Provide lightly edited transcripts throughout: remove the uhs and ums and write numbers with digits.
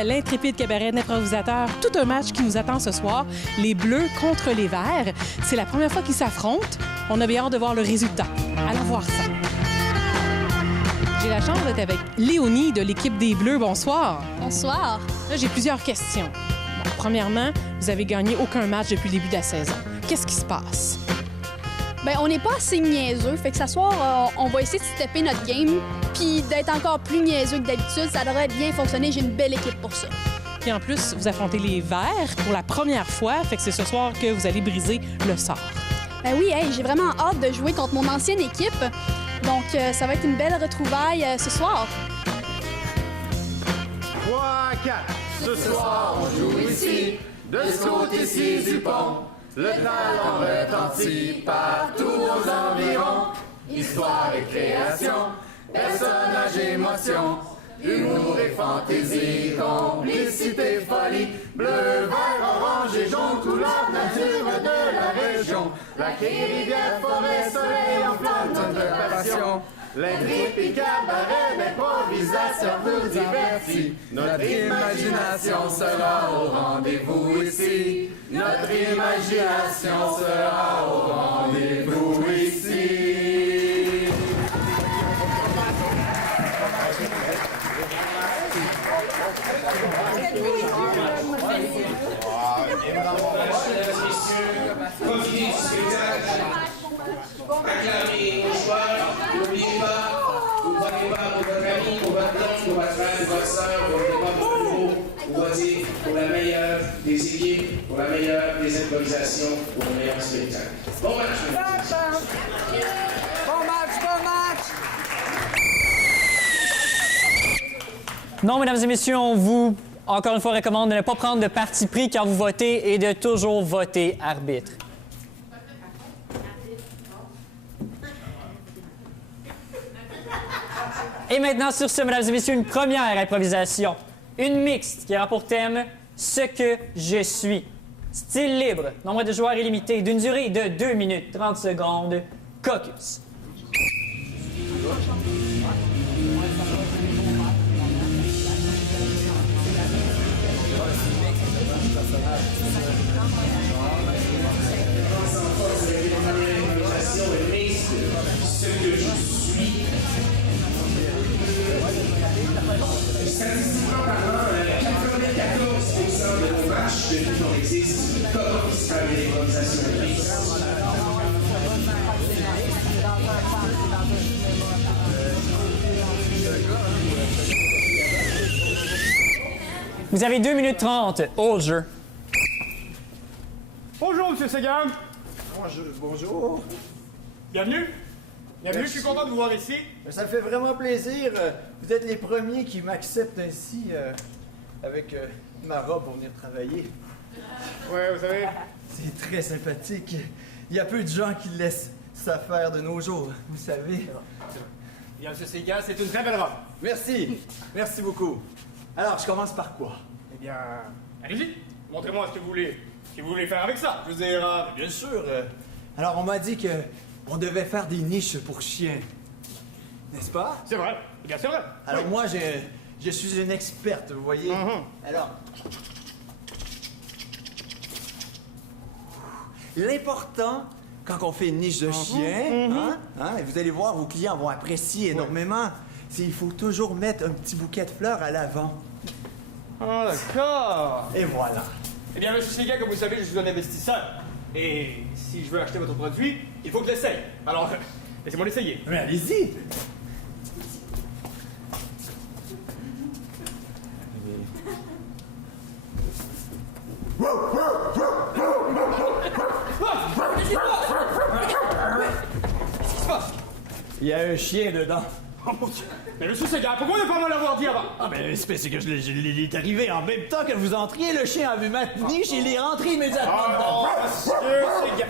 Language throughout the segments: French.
à l'intrépide cabaret d'improvisateurs. Tout un match qui nous attend ce soir. Les Bleus contre les Verts. C'est la première fois qu'ils s'affrontent. On a bien hâte de voir le résultat. Allons voir ça. J'ai la chance d'être avec Léonie de l'équipe des Bleus. Bonsoir. Bonsoir. Là, j'ai plusieurs questions. Bon, premièrement, vous avez gagné aucun match depuis le début de la saison. Qu'est-ce qui se passe? Ben, on n'est pas assez niaiseux, fait que ce soir, on va essayer de stepper notre game, puis d'être encore plus niaiseux que d'habitude. Ça devrait bien fonctionner. J'ai une belle équipe pour ça. Puis en plus, vous affrontez les Verts pour la première fois, fait que c'est ce soir que vous allez briser le sort. Ben oui, hey, j'ai vraiment hâte de jouer contre mon ancienne équipe. Donc, ça va être une belle retrouvaille ce soir. 3, 4. Ce soir, on joue ici, de ce côté-ci du pont. Le talent retentit partout aux environs. Histoire et création, personnages, émotion, humour et fantaisie, complicité, folie, bleu, vert, orange et jaune, couleur nature de la région. Lac et rivière, forêt, soleil, en flamme de passion. L'intrigue et cabaret d'improvisation vous divertit. Notre imagination sera au rendez-vous ici. Notre imagination sera au rendez-vous ici. Profitez du spectacle. Acclamez vos joueurs. N'oubliez pas, vous prenez part pour votre ami, pour votre oncle, pour votre frère, pour votre soeur, pour votre époque, pour nouveau, pour votre équipe, pour la meilleure des équipes, pour la meilleure des improvisations, pour le meilleur spectacle. Bon match, mesdames. Bon match! Non, mesdames et messieurs, on vous, encore une fois, recommande de ne pas prendre de parti pris quand vous votez et de toujours voter arbitre. Et maintenant, sur ce, mesdames et messieurs, une première improvisation. Une mixte qui aura pour thème « Ce que je suis ». Style libre, nombre de joueurs illimité, d'une durée de 2 minutes 30 secondes. Caucus. Ce que je suis. Statistiquement parlant, 94% de nos matchs depuis qu'on existe commencent par une improvisation mixte. Vous avez 2 minutes 30 au jeu. Bonjour, Monsieur Seguin. Bonjour. Bienvenue. Bienvenue, je suis content de vous voir ici. Ça me fait vraiment plaisir. Vous êtes les premiers qui m'acceptent ainsi avec ma robe pour venir travailler. Ouais, vous savez. C'est très sympathique. Il y a peu de gens qui laissent ça faire de nos jours, vous savez. Bien, Monsieur Seguin, c'est une très belle robe. Merci. Merci beaucoup. Alors, je commence par quoi? Eh bien, allez-y. Montrez-moi ce que vous voulez faire avec ça. Je veux dire, Bien sûr. Alors, on m'a dit que on devait faire des niches pour chiens. N'est-ce pas? c'est vrai. Eh bien, c'est vrai. Alors, moi, je suis une experte, vous voyez. Alors, l'important, quand on fait une niche de chien, et vous allez voir, vos clients vont apprécier énormément, c'est qu'il faut toujours mettre un petit bouquet de fleurs à l'avant. Ah, d'accord. Et voilà. Eh bien, Monsieur Seguin, comme vous savez, je suis un investisseur. Et si je veux acheter votre produit, il faut que je l'essaye. Alors, laissez-moi l'essayer. Mais allez-y. Qu'est-ce qui se passe? Il y a un chien dedans. Oh mon Dieu. Mais Monsieur Seguin, pourquoi ne pas me l'avoir dit avant? Ah, ben, c'est parce que il est arrivé en même temps que vous entriez. Le chien a vu ma niche et il est rentré immédiatement dedans. Monsieur Seguin.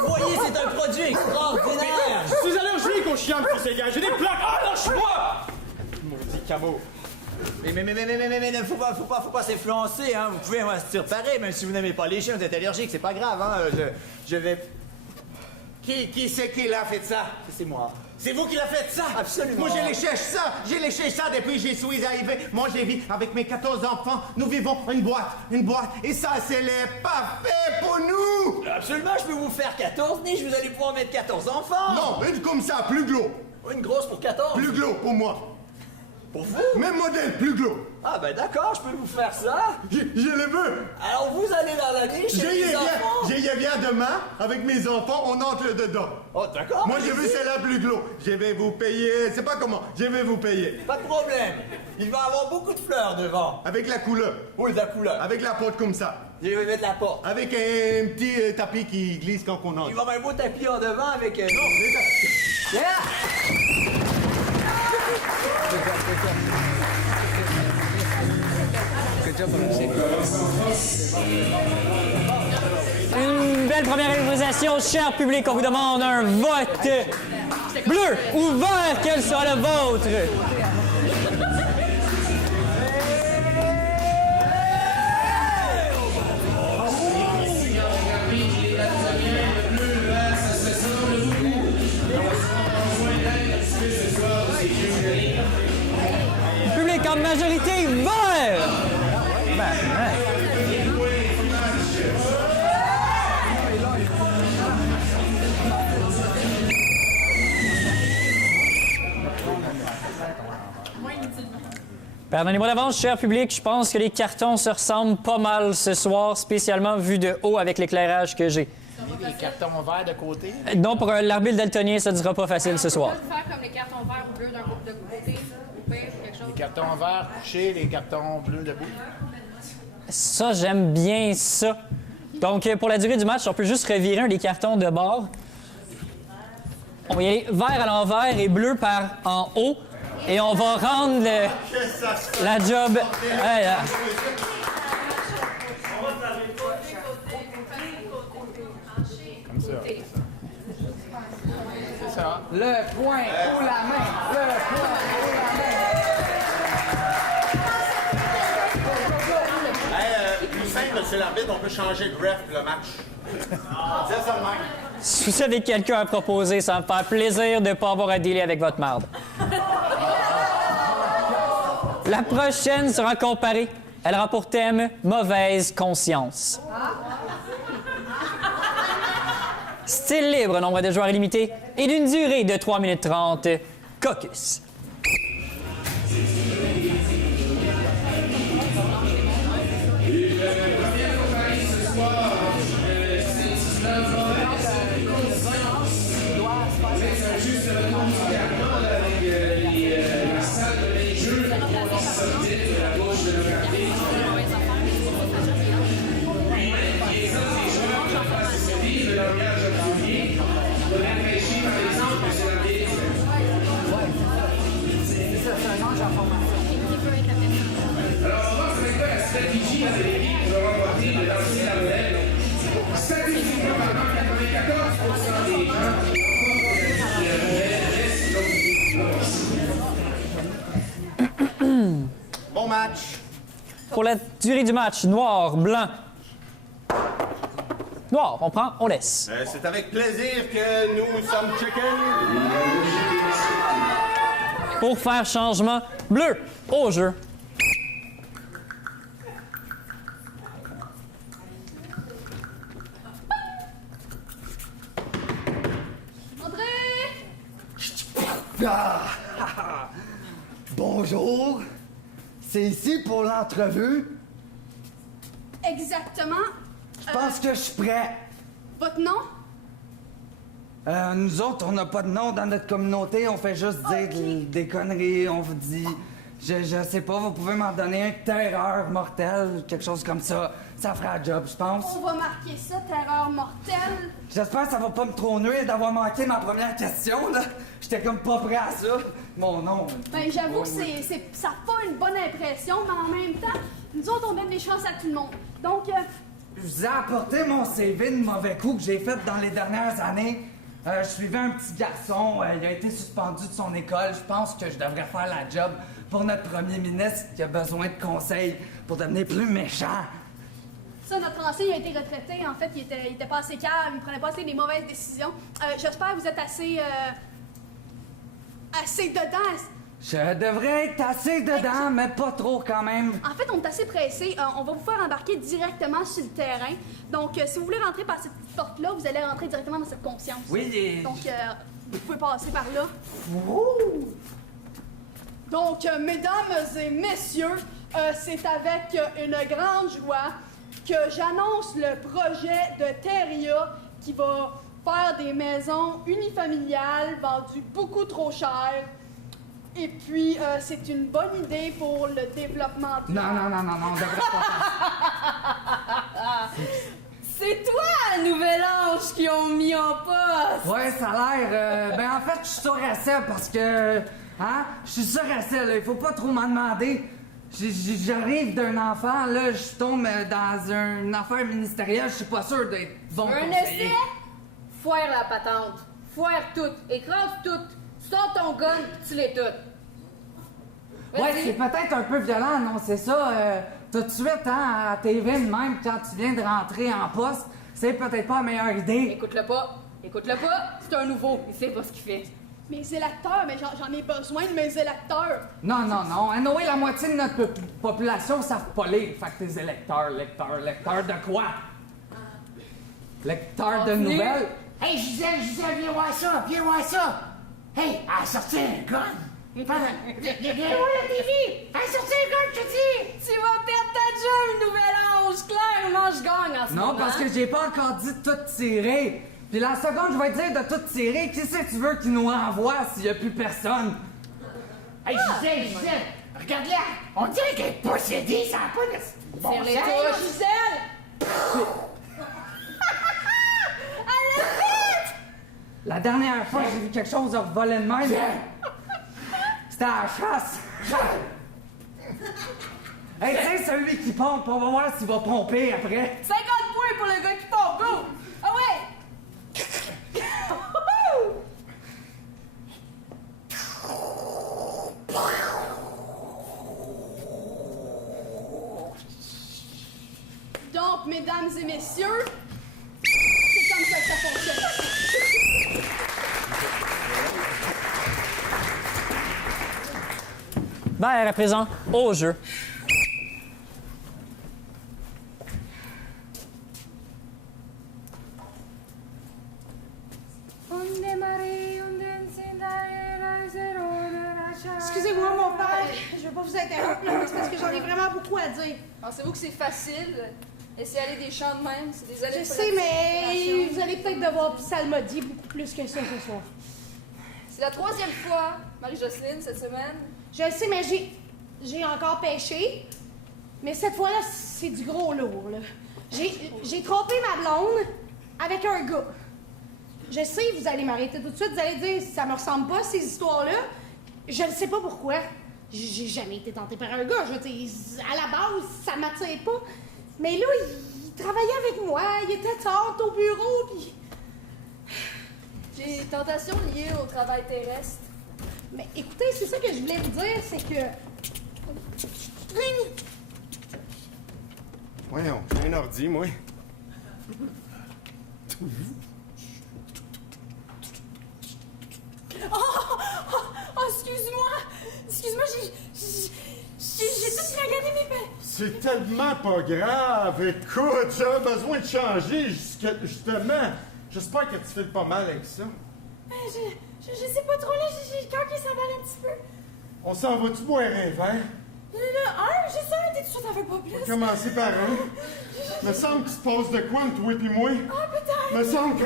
Vous voyez, c'est un produit extraordinaire. Je suis allergique aux chiens, Monsieur Seguin. J'ai des plaques. Ah, lâche-moi! Maudit cabot. Mais faut pas s'influencer, hein. Vous pouvez se pareil, même si vous n'aimez pas les chiens, vous êtes allergique, c'est pas grave, hein. Je vais... Qui c'est qui l'a fait ça? C'est moi. C'est vous qui l'avez fait ça? Absolument. Moi, je les cherche ça. Je les cherche ça depuis que je suis arrivé. Moi, je vis avec mes 14 enfants. Nous vivons une boîte. Et ça, c'est le parfait pour nous. Absolument, je peux vous faire 14 niches, vous allez pouvoir mettre 14 enfants. Non, une comme ça, plus gros. Une grosse pour 14. Plus gros pour moi. Pour vous? Même modèle, plus gros. Ah ben d'accord, je peux vous faire ça. Je le veux. Alors vous allez dans la niche et les enfants. Je y viens demain avec mes enfants, on entre dedans. Oh d'accord. Moi, je veux celle-là plus gros. Je vais vous payer, c'est pas comment, je vais vous payer. Pas de problème. Il va avoir beaucoup de fleurs devant. Avec la couleur. Oui, de la couleur. Avec la porte comme ça. Je vais mettre la porte. Avec un petit tapis qui glisse quand on entre. Il va y avoir un beau tapis en devant avec... Non, c'est ça. Yeah! Une belle première improvisation, cher public. On vous demande un vote bleu ou vert. Quel sera le vôtre? Public en majorité vert. Pardonnez-moi d'avance, cher public, je pense que les cartons se ressemblent pas mal ce soir, spécialement vu de haut avec l'éclairage que j'ai. Les cartons verts de côté. Non, pour l'arbitre daltonien, ça ne sera pas facile ce soir. On peut faire comme les cartons verts ou bleus d'un groupe de côté, ou pire, quelque chose. Les cartons verts couchés, les cartons bleus debout. Ça, j'aime bien ça. Donc, pour la durée du match, on peut juste revirer un des cartons de bord. On va y aller vert à l'envers et bleu par en haut. Et on va rendre la job... Hey, Comme ça. C'est ça. Le point ou la main. Le point ou la main. Hey, plus simple, monsieur l'arbitre, on peut changer de ref le match. C'est ça le même. si vous avez quelqu'un à proposer, ça va me faire plaisir de ne pas avoir à dealer avec votre marde. La prochaine sera comparée. Elle aura pour thème « Mauvaise conscience ». Style libre, nombre de joueurs illimité et d'une durée de 3 minutes 30. Caucus. Bon match. Pour la durée du match, noir, blanc. Noir, on prend, on laisse. C'est avec plaisir que nous sommes chicken. Pour faire changement, bleu, au jeu. Ah! Bonjour, c'est ici pour l'entrevue. Exactement. Je pense que je suis prêt. Votre nom? Nous autres, on n'a pas de nom dans notre communauté, on fait juste dire des conneries, on vous dit... Je sais pas, vous pouvez m'en donner un terreur mortelle, quelque chose comme ça. Ça fera le job, je pense. On va marquer ça, terreur mortelle. J'espère que ça va pas me trop nuire d'avoir manqué ma première question, là. J'étais comme pas prêt à ça. Mon nom. Ben, j'avoue que ça fait pas une bonne impression, mais en même temps, nous autres, on donne des chances à tout le monde. Donc, Je vous ai apporté mon CV de mauvais coup que j'ai fait dans les dernières années. Je suivais un petit garçon, il a été suspendu de son école. Je pense que je devrais faire la job pour notre premier ministre qui a besoin de conseils pour devenir plus méchant. ça, notre ancien, il a été retraité. En fait, il était pas assez calme, il prenait pas assez des mauvaises décisions. J'espère que vous êtes assez... assez dedans. Je devrais être assez dedans, mais pas trop quand même. En fait, on est assez pressé. On va vous faire embarquer directement sur le terrain. Donc, si vous voulez rentrer par cette petite porte-là, vous allez rentrer directement dans cette conscience. Oui, Donc, vous pouvez passer par là. Donc, mesdames et messieurs, c'est avec une grande joie que j'annonce le projet de Terria qui va faire des maisons unifamiliales vendues beaucoup trop chères. Et puis, c'est une bonne idée pour le développement du... Non, on devrait pas faire C'est toi, nouvel ange, qui ont mis en poste! Ouais, ça a l'air... en fait, je suis sûr à ça parce que... Hein? Je suis sûr à ça, là. Il faut pas trop m'en demander. J'arrive d'un enfant, là, je tombe dans une affaire ministérielle, je suis pas sûr d'être bon Un conseiller. essai? Foire la patente. Foire tout. Écrase tout. Sors ton gun pis tu les toutes. Ouais, c'est peut-être un peu violent, non, c'est ça. Tout de suite, hein, à TV de même, quand tu viens de rentrer en poste, c'est peut-être pas la meilleure idée. Écoute-le pas. Écoute-le pas. C'est un nouveau. Il sait pas ce qu'il fait. Mes électeurs, mais j'en ai besoin de mes électeurs. Non. Anyway, la moitié de notre population savent pas lire. Fait que tes électeurs de quoi? Lecteurs de nouvelles? Hey, Gisèle, viens voir ça, Hey, elle a sorti un gun. Viens voir la TV. Elle a sorti un gun, je te dis. Tu vas perdre ta job, nouvel ange. Clairement, je gagne en ce moment. Non, parce que j'ai pas encore dit de tout tirer. Puis la seconde, je vais te dire de tout tirer. Qui c'est que tu veux qu'il nous renvoie s'il y a plus personne? Hey, Gisèle, regarde-la. On dirait qu'elle est possédée, ça n'a pas de bon Serre les sens. touches. Gisèle! Elle l'a fait! La dernière fois que j'ai vu quelque chose de voler de même, c'était à la chasse. Hey, tiens, celui qui pompe, on va voir s'il va pomper après. 50 points pour le gars qui pompe, go! Ah ouais! Donc, mesdames et messieurs, c'est comme ça que ça fonctionne. Ben, à présent, au jeu. Excusez-moi, mon père, je veux pas vous interrompre, là, mais c'est parce que j'en ai vraiment beaucoup à dire. Pensez-vous que c'est facile? Laisser aller des chants de même, c'est des années Je de sais, mais pratique. vous allez peut-être devoir psalmodier beaucoup plus que ça ce soir. C'est la 3e fois, Marie-Jocelyne, cette semaine. Je le sais, mais j'ai encore pêché. Mais cette fois-là, c'est du gros lourd, là. J'ai trompé ma blonde avec un gars. Je sais, vous allez m'arrêter tout de suite, vous allez dire, ça me ressemble pas, ces histoires-là. Je ne sais pas pourquoi. J'ai jamais été tentée par un gars. Je veux dire, à la base, ça m'attire pas. Mais là, il travaillait avec moi, il était tard au bureau, puis... J'ai des tentations liées au travail terrestre. Mais écoutez, c'est ça que je voulais vous dire, c'est que... Voyons, j'ai un ordi, moi. Oh, excuse-moi, j'ai tout regardé mes pains. C'est tellement pas grave. Écoute, j'avais besoin de changer, justement. J'espère que tu fais pas mal avec ça. Je sais pas trop, là, j'ai le cœur qui s'emballe un petit peu. On s'en va-tu boire un verre? J'ai ça, t'es sûr t'en veux pas plus? On va commencer par un. Me semble qu'il se passe de quoi entre toi et moi. Peut-être. Me semble que...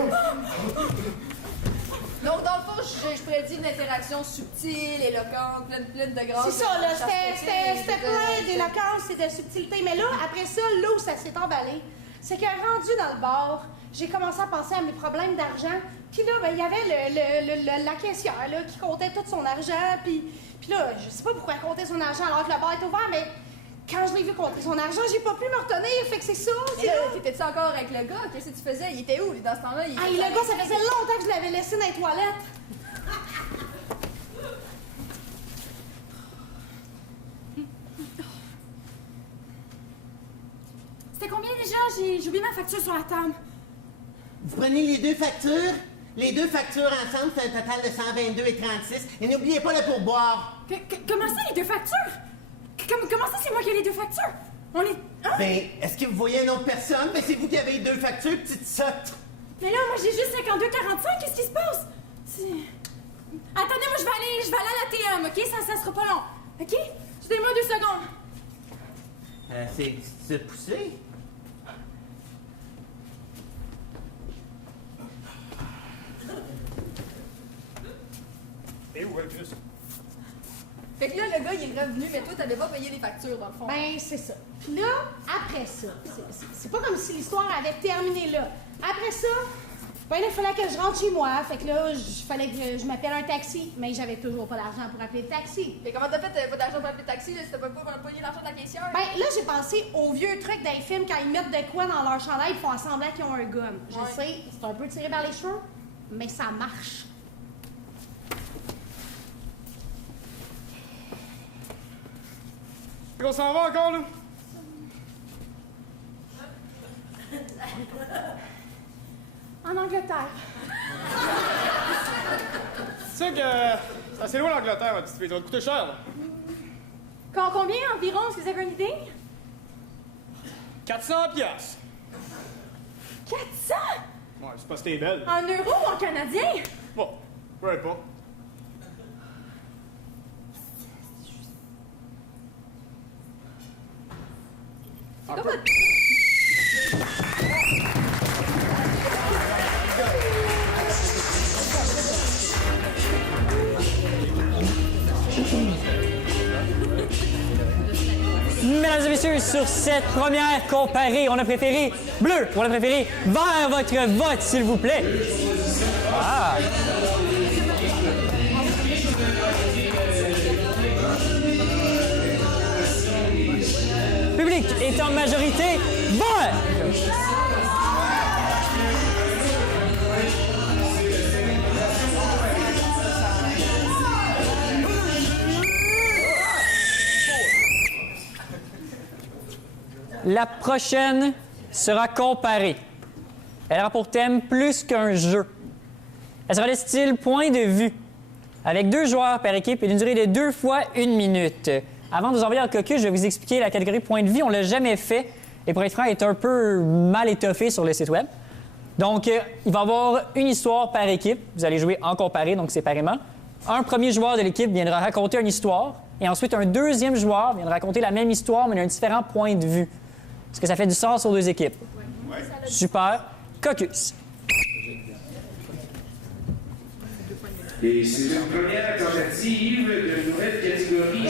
Donc, dans le fond, je prédis une interaction subtile, éloquente, pleine de grâce. C'est ça, là, c'était plein d'éloquence et de subtilité. Mais là, après ça, là où ça s'est emballé, c'est que rendu dans le bar, j'ai commencé à penser à mes problèmes d'argent. Puis là, ben, il y avait la caissière là, qui comptait tout son argent. Puis là, je sais pas pourquoi elle comptait son argent alors que le bar était ouvert, mais quand je l'ai vu compter son argent, j'ai pas pu me retenir. Fait que c'est ça. Mais là, t'étais-tu encore avec le gars? Qu'est-ce que tu faisais? Il était où dans ce temps-là? Le gars, ça faisait longtemps que je l'avais laissé dans les toilettes. C'était combien déjà? J'ai oublié ma facture sur la table. Vous prenez les 2 factures Les deux factures ensemble, c'est un total de 122,36. Et n'oubliez pas le pourboire. Comment ça, les deux factures? Comment ça, c'est moi qui ai les deux factures? On est... Hein? Ben, est-ce que vous voyez une autre personne? Ben, c'est vous qui avez les deux factures, petite sotte. Mais là, moi, j'ai juste 52,45. Qu'est-ce qui se passe? Attendez, moi, je vais aller à l'ATM, OK? Ça sera pas long. OK? Donnez-moi 2 secondes. C'est poussé? Et où, Chris? Fait que là, le gars, il est revenu, mais toi, t'avais pas payé les factures, dans le fond. Ben, c'est ça. Puis là, après ça, c'est pas comme si l'histoire avait terminé là. Après ça, ben là, il fallait que je rentre chez moi. Fait que là, fallait que je m'appelle un taxi. Mais j'avais toujours pas d'argent pour appeler le taxi. Mais comment t'as fait? T'avais pas d'argent pour appeler le taxi, là, si t'as pas payé l'argent de la caissière? Ben, là, j'ai pensé aux vieux trucs dans les films quand ils mettent de quoi dans leur chandail, ils font semblant qu'ils ont un gun. Je sais, c'est un peu tiré par les cheveux, mais ça marche. On s'en va encore, là? En Angleterre. Tu sais que c'est assez loin l'Angleterre, ma petite fille. Ça va te coûter cher, là. Combien environ, est-ce que vous avez une idée? 400 piastres. 400? Ouais, c'est parce que t'es belle. En euros ou en canadien? Bon, peu importe. Mesdames et messieurs, sur cette première comparée, on a préféré bleu, on a préféré vert votre vote, s'il vous plaît. Ah! Public est en majorité vert. La prochaine sera comparée. Elle aura pour thème plus qu'un jeu. Elle sera de style point de vue, avec 2 joueurs par équipe et d'une durée de 2 fois 1 minute. Avant de vous envoyer en caucus, je vais vous expliquer la catégorie point de vue. On ne l'a jamais fait et pour être franc, elle est un peu mal étoffée sur le site web. Donc, il va y avoir une histoire par équipe. Vous allez jouer en comparé, donc séparément. Un premier joueur de l'équipe viendra raconter une histoire et ensuite un deuxième joueur viendra raconter la même histoire mais d'un différent point de vue. Est-ce que ça fait du sens sur 2 équipes? Ouais. Super. Caucus. Et c'est une première tentative de nouvelle catégorie.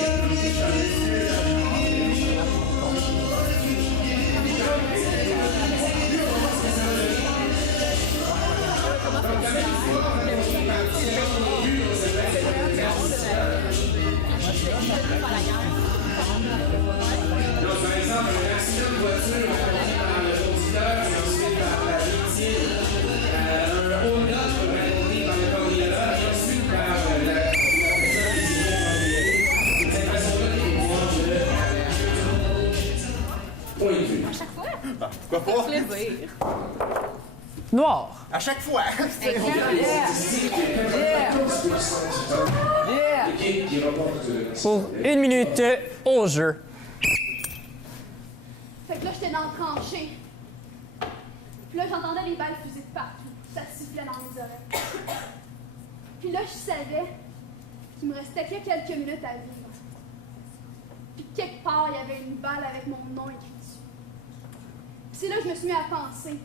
Pourquoi pas? Noir. À chaque fois. Pour 1 minute au jeu. Fait que là, j'étais dans le tranché. Puis là, j'entendais les balles fusées de partout. Ça sifflait dans mes oreilles. Puis là, je savais qu'il me restait que quelques minutes à vivre. Puis quelque part, il y avait une balle avec mon nom écrit dessus. Puis c'est là que je me suis mis à penser.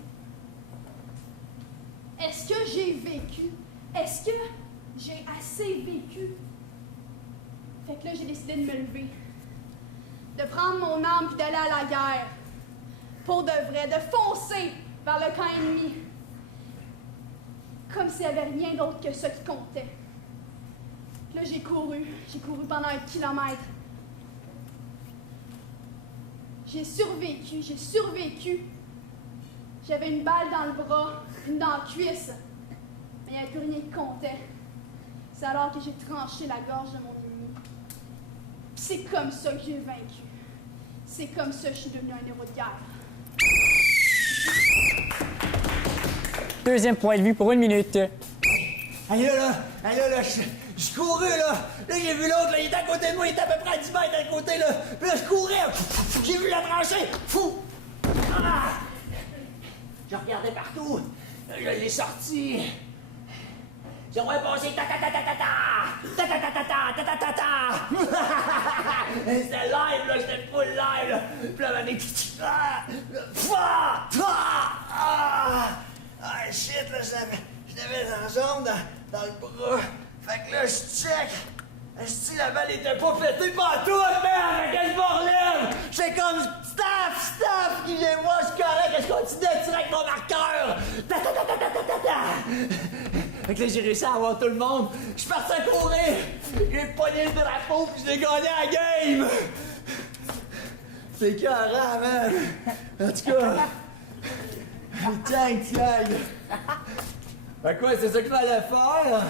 Est-ce que j'ai vécu? Est-ce que j'ai assez vécu? Fait que là, j'ai décidé de me lever. De prendre mon arme puis d'aller à la guerre. Pour de vrai, de foncer vers le camp ennemi. Comme s'il n'y avait rien d'autre que ça qui comptait. Là, j'ai couru pendant 1 kilomètre. J'ai survécu. J'avais une balle dans le bras, une dans la cuisse. Mais il n'y avait plus rien qui comptait. C'est alors que j'ai tranché la gorge de mon ennemi. Puis c'est comme ça que j'ai vaincu. C'est comme ça que je suis devenu un héros de guerre. Deuxième point de vue pour 1 minute. Hey, là, je courais, là. Là, j'ai vu l'autre, là, il était à côté de moi, il était à peu près à 10 mètres à côté, là. Puis là, je courais. J'ai vu la tranchée. Fou! Ah! Je regardais partout. Là, je l'ai sorti. J'aurais passé C'était live, là, j'étais full live, là. Puis là, ah, shit, là, je l'avais dans la jambe, dans le bras. Fait que là, je check. Si la balle était pas pétée partout, merde, qu'elle me relève! J'étais comme staff, qui vient voir, je suis correct, je continue à tirer avec mon marqueur! Fait que là, j'ai réussi à avoir tout le monde. Je suis parti à courir. J'ai pogné le drapeau puis je l'ai gagné à la game. C'est carré, man. En tout cas, tiens. Ben quoi, c'est ça qu'il fallait faire?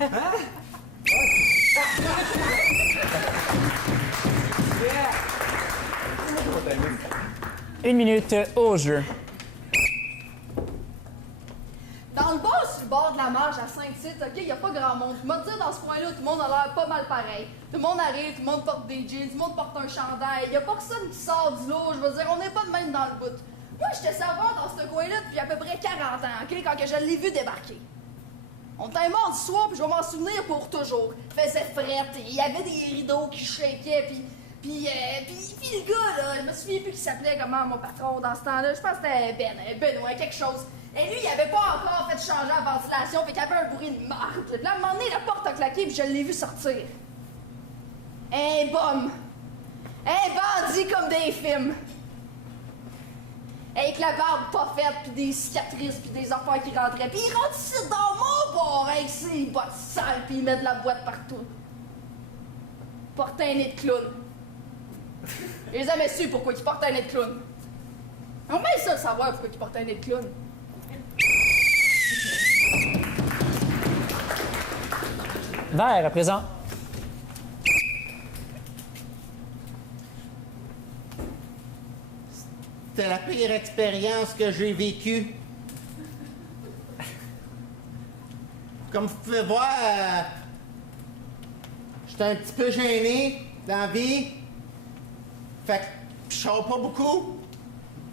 Hein? Une minute au jeu. Dans le bar, sur le bord de la marge à Saint-Tite, OK, il n'y a pas grand monde. Je vais te dire, dans ce coin-là, tout le monde a l'air pas mal pareil. Tout le monde arrive, tout le monde porte des jeans, tout le monde porte un chandail. Il n'y a personne qui sort du lot. Je veux dire, on n'est pas de même dans le bout. Moi, j'étais serveur dans ce coin-là depuis à peu près 40 ans, OK, quand que je l'ai vu débarquer. On était un mardi soir, puis je vais m'en souvenir pour toujours. Il faisait fret, il y avait des rideaux qui shakaient, puis le gars, là, je me souviens plus qu'il s'appelait comment mon patron dans ce temps-là. Je pense que c'était Benoît, quelque chose. Et lui, il avait pas encore fait changer la ventilation, fait qu'il avait un bruit de marde. Puis là, à un moment donné, la porte a claqué, puis je l'ai vu sortir. Un bum. Un bandit comme des films. Avec la barbe pas faite, puis des cicatrices, puis des affaires qui rentraient. Puis il rentre ici dans mon bar avec ses bottes sales, puis il met de la boîte partout. Porte un nez de clown. Je les ai jamais su pourquoi il porte un nez de clown. On met ça de savoir pourquoi il porte un nez de clown. Vert, à présent. C'était la pire expérience que j'ai vécue. Comme vous pouvez voir, j'étais un petit peu gêné dans la vie. Fait que je sors pas beaucoup.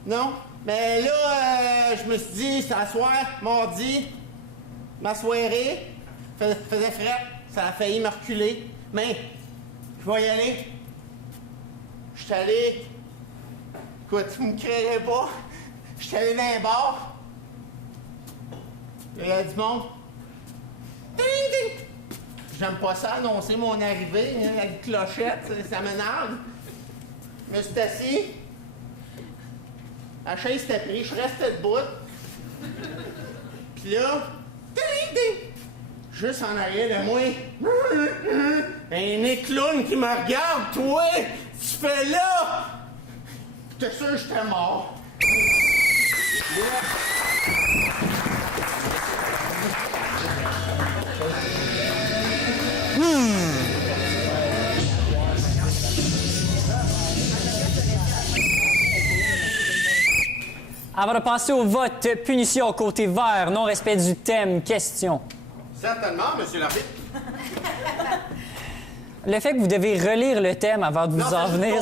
Non? Mais là, je me suis dit, c'est à soir, mardi, ma soirée, faisait frais, ça a failli me reculer. Mais, je vais y aller. Je suis allé. Écoute, vous me créerez pas. Je suis allé dans un bar. Il y a du monde. Ding, ding. J'aime pas ça, annoncer mon arrivée, hein, avec une clochette, ça m'énerve. Je me suis assis. La chaise était prise, je restais debout. Puis là, ding, ding. Juste en arrière de moi, un nez clown qui me regarde, toi, tu fais là! J'étais sûr que j'étais mort. Avant de passer au vote, punition côté vert, non-respect du thème, question. Certainement, monsieur l'arbitre. Le fait que vous devez relire le thème avant de vous en venir...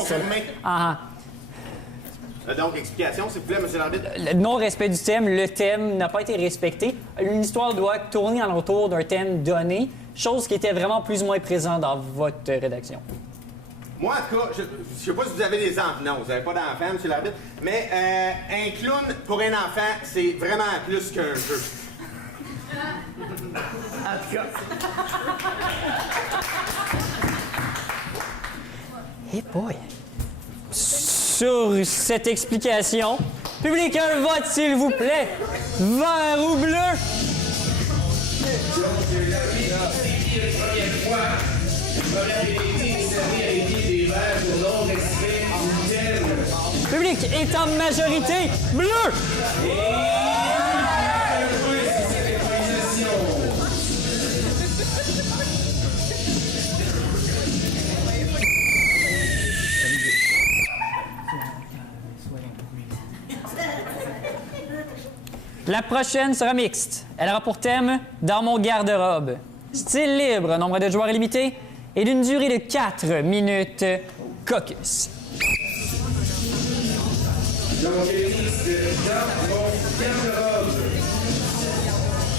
Donc, explication, s'il vous plaît, monsieur l'arbitre. Le non-respect du thème, le thème n'a pas été respecté. Une histoire doit tourner alentour d'un thème donné, chose qui était vraiment plus ou moins présente dans votre rédaction. Moi, en tout cas, je sais pas si vous avez des enfants. Non, vous n'avez pas d'enfants, monsieur l'arbitre. Mais un clown, pour un enfant, c'est vraiment plus qu'un jeu. En tout cas. Hey boy! Sur cette explication, public, un vote, s'il vous plaît. Vert ou bleu? Public est en majorité bleu. La prochaine sera mixte. Elle aura pour thème « Dans mon garde-robe ». Style libre, nombre de joueurs illimité et d'une durée de 4 minutes. Caucus. Donc, liste dans mon garde-robe.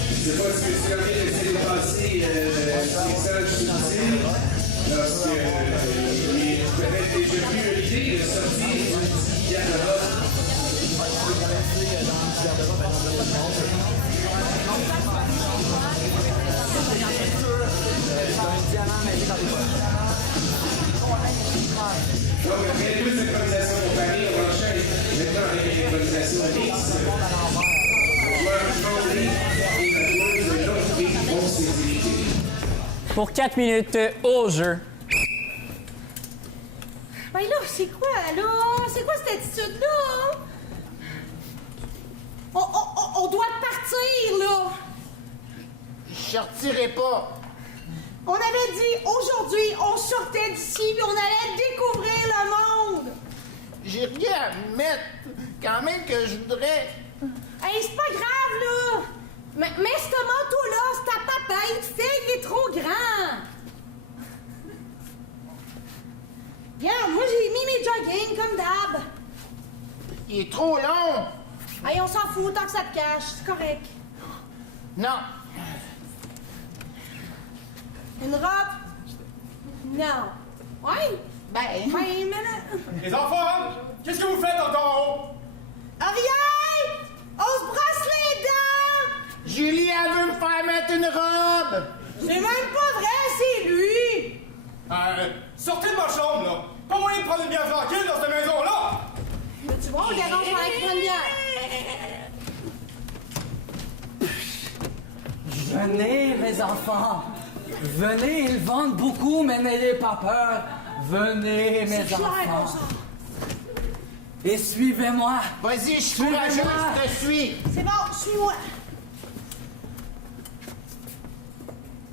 Je ne sais pas si tu as bien laissé passer un message subtil lorsque tu avais déjà vu l'idée de sortir du garde-robe. Donc, après 2 improvisations comparées, on enchaîne maintenant avec une improvisation mixte. Pour 4 minutes au jeu. Ben là, c'est quoi, là? C'est quoi cette attitude-là? On doit partir, là! Je sortirai pas. On avait dit aujourd'hui, on sortait d'ici puis on allait découvrir le monde! J'ai rien à mettre. Quand même que je voudrais. Hey, c'est pas grave, là! Mais ce manteau-là, c'est à papa, il te fait, il est trop grand! Regarde, moi j'ai mis mes jogging comme d'hab. Il est trop long. Hey, on s'en fout tant que ça te cache, c'est correct. Non. Une robe? Non. Ouais? Ben, mais là... Les enfants, qu'est-ce que vous faites encore en haut? Ariel! On se brosse les dents! Julie, elle veut me faire mettre une robe. C'est même pas vrai, c'est lui! Sortez de ma chambre, là! Pas moyen de prendre une bière tranquille dans cette maison-là! Mais tu vois, regardons, on va aller prendre une bière. Venez, mes enfants. Venez, ils vendent beaucoup, mais n'ayez pas peur. Venez, mes enfants. Et suivez-moi. Vas-y, je suis courageuse, je te suis. C'est bon, suis-moi.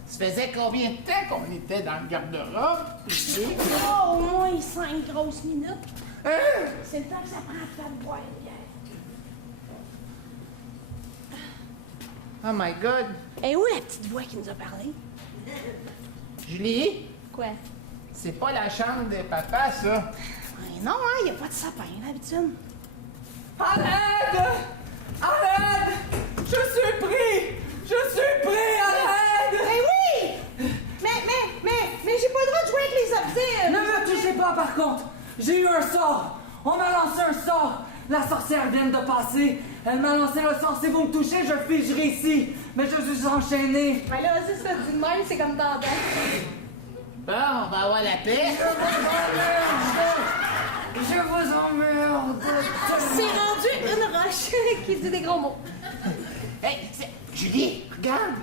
Ça faisait combien de temps qu'on était dans le garde-robe? Oh, au moins 5 grosses minutes. C'est le temps que ça prend à faire boire une bière. Oh my God. Et où la petite voix qui nous a parlé? Julie? Quoi? C'est pas la chambre de papa, ça. Ben non, hein, y a pas de sapin, d'habitude. À l'aide! À l'aide! Je suis pris! Je suis pris, à l'aide! Ben oui! Mais j'ai pas le droit de jouer avec les objets! Ne me touchez pas, par contre! J'ai eu un sort! On m'a lancé un sort! La sorcière vient de passer! Elle m'a lancé le sort. Si vous me touchez, je figerai ici! Mais je suis enchaîné! Ben là, si ça dit de même, c'est comme dans Bon, on va avoir la paix. Je vous emmerde! C'est rendu une roche qui dit des gros mots. Hey, Julie, regarde!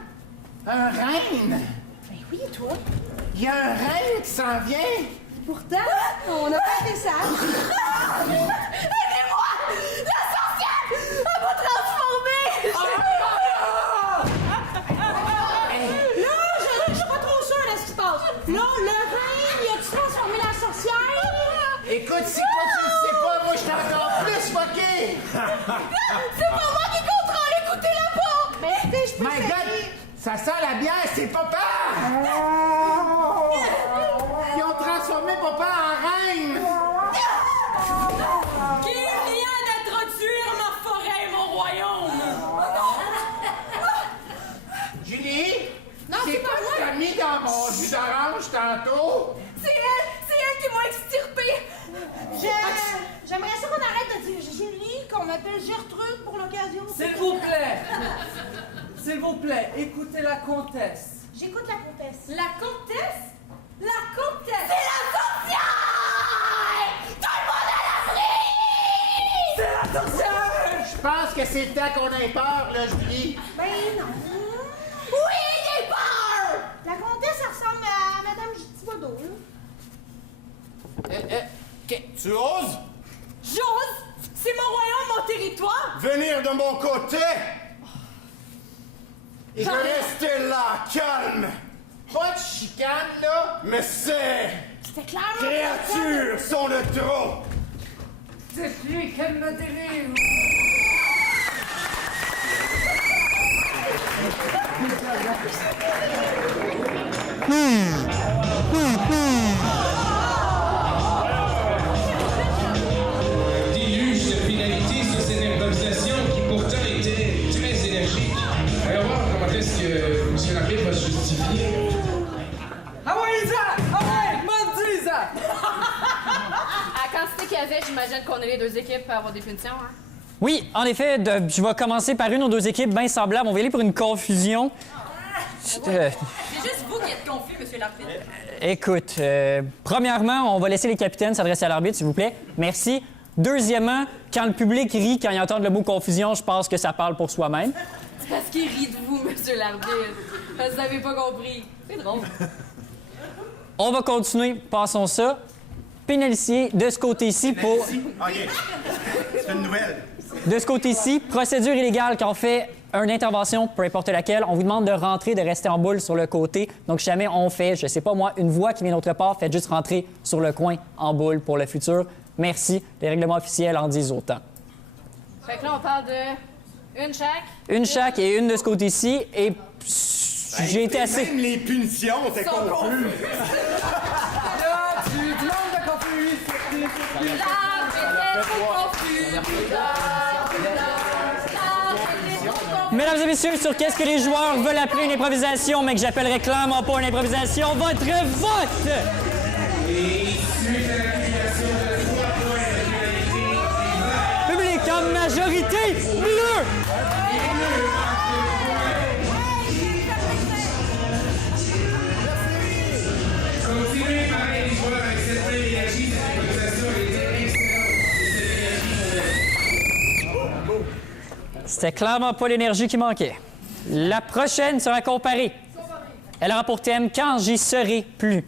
Un renne! Ben oui, toi? Il y a un renne qui s'en vient! Pourtant, on a pas fait ça. Aidez-moi! La sorcière! Elle m'a transformée! Là, je suis pas trop sûre de ce qui se passe. Là, le reine, il a-tu transformé la sorcière? Écoute, si toi tu le sais pas, moi je suis encore plus fucké! C'est pas moi qui contrôle, écoutez-la pas! Mais écoutez, je peux My God! Ça sent la bière, c'est papa! Ils ont transformé papa en reine! Qui vient d'introduire ma forêt et mon royaume? Julie? Non, c'est pas quoi moi. que t'as mis dans mon jus d'orange tantôt? C'est elle qui m'a extirpée. J'aimerais ça qu'on arrête de dire Julie, qu'on m'appelle Gertrude pour l'occasion. S'il vous plaît! S'il vous plaît, écoutez la comtesse. J'écoute la comtesse. La comtesse? La comtesse! C'est la sorcière! Tout le monde à l'abri! C'est la sorcière! Je pense que c'est le temps qu'on ait peur, là, Julie. Ben non. Oui, j'ai peur! La comtesse, elle ressemble à Madame Thibodeau, là. Tu oses J'ose! C'est mon royaume, mon territoire! venir de mon côté et de rester là, calme. Pas de chicane, là. Mais ces C'était clairement... créatures sont de trop. C'est lui qu'elle me délivre! Déluge de finalité sur cette improvisation qui pourtant était très énergique. Allons voir comment est-ce que M. Lafitte va se justifier. Ah ouais, Isa! Ah ouais! M'en dis, Isa! À la quantité qu'il y avait, j'imagine qu'on est les deux équipes pour avoir des punitions, hein? Oui, en effet, je vais commencer par une ou deux équipes bien semblables. On va y aller pour une confusion. C'est juste vous qui êtes confus, monsieur l'arbitre. Écoute, premièrement, on va laisser les capitaines s'adresser à l'arbitre, s'il vous plaît. Merci. Deuxièmement, quand le public rit quand il entend le mot confusion, je pense que ça parle pour soi-même. C'est parce qu'il rit de vous, monsieur l'arbitre. Parce que vous n'avez pas compris. C'est drôle. On va continuer. Passons ça. Pénalicier de ce côté-ci pour... OK. C'est une nouvelle. De ce côté-ci, procédure illégale quand on fait une intervention, peu importe laquelle, on vous demande de rentrer, de rester en boule sur le côté. Donc, si jamais on fait, je sais pas moi, une voix qui vient d'autre part, faites juste rentrer sur le coin en boule pour le futur. Merci. Les règlements officiels en disent autant. Fait que là, on parle de une chaque. Une chaque et une de ce côté-ci. Et j'ai été assez... Même les punitions, t'es confus. Là, tu demandes de confus. Mesdames et messieurs, sur qu'est-ce que les joueurs veulent appeler une improvisation, mais que j'appellerais clairement pas une improvisation, votre vote! Et suite à l'accumulation de 3 points de pénalité, Public en majorité bleu! continuez pareil les joueurs avec cette même énergie, cette improvisation était excellente. C'était clairement pas l'énergie qui manquait. La prochaine sera comparée. Elle aura pour thème « Quand j'y serai plus ».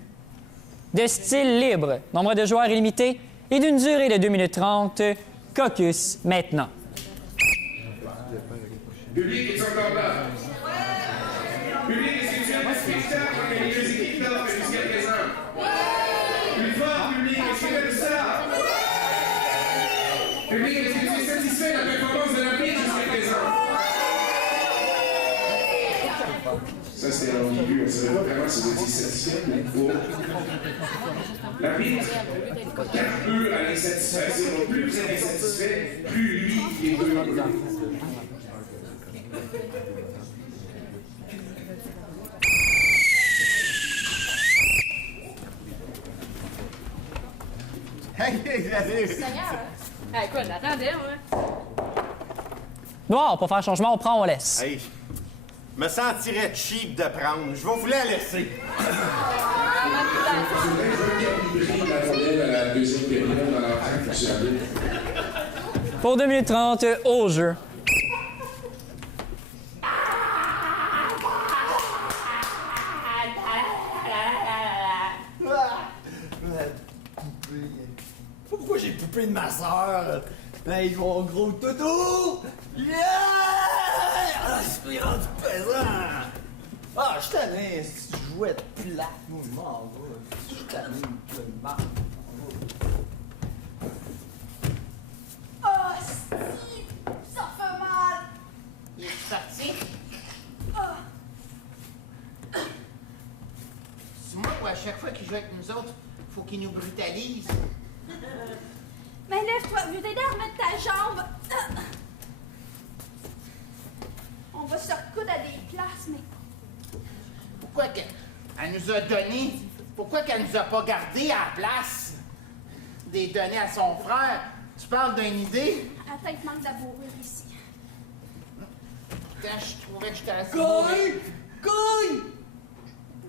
De style libre, nombre de joueurs illimité et d'une durée de 2 minutes 30. Caucus maintenant. Public est encore là. Public, est-ce que tu as du spectacle entre les deux équipes d'or jusqu'à présent? Plus fort, public, est-ce que tu as ça? Public, est-ce que tu es satisfait de la performance de l'arbitre jusqu'à présent? Ça, c'était ambigu. On ne savait pas vraiment si vous étiez satisfait ou pas. L'arbitre, quand eux à l'insatisfaction, plus vous êtes insatisfait, plus lui est heureux. Seigneur, hein? Écoute, attendez, moi. Noir, pour faire changement, on prend, on laisse. Hey, me sentirais cheap de prendre. Je vais vous la laisser. Pour 2 minutes 30, au jeu. Pourquoi j'ai poupée de ma sœur? Là, ils vont gros toutou! Yeah! Ah, je suis rendu pesant! Ah, je suis tanné, si tu jouais de plate, moi, je m'en vais. Je suis tanné, de marre. Oh, si! Ça fait mal! Il est sorti? C'est moi ou à chaque fois qu'il joue avec nous autres, faut qu'il nous brutalise? Mais lève-toi, je vais t'aider à remettre ta jambe. On va se recoudre à des places, mais... Pourquoi qu'elle nous a donné? Pourquoi qu'elle nous a pas gardé à la place des données à son frère? Tu parles d'une idée? La tête manque d'abourure ici. Putain, je trouvais que j'étais assez... Couille! Couille!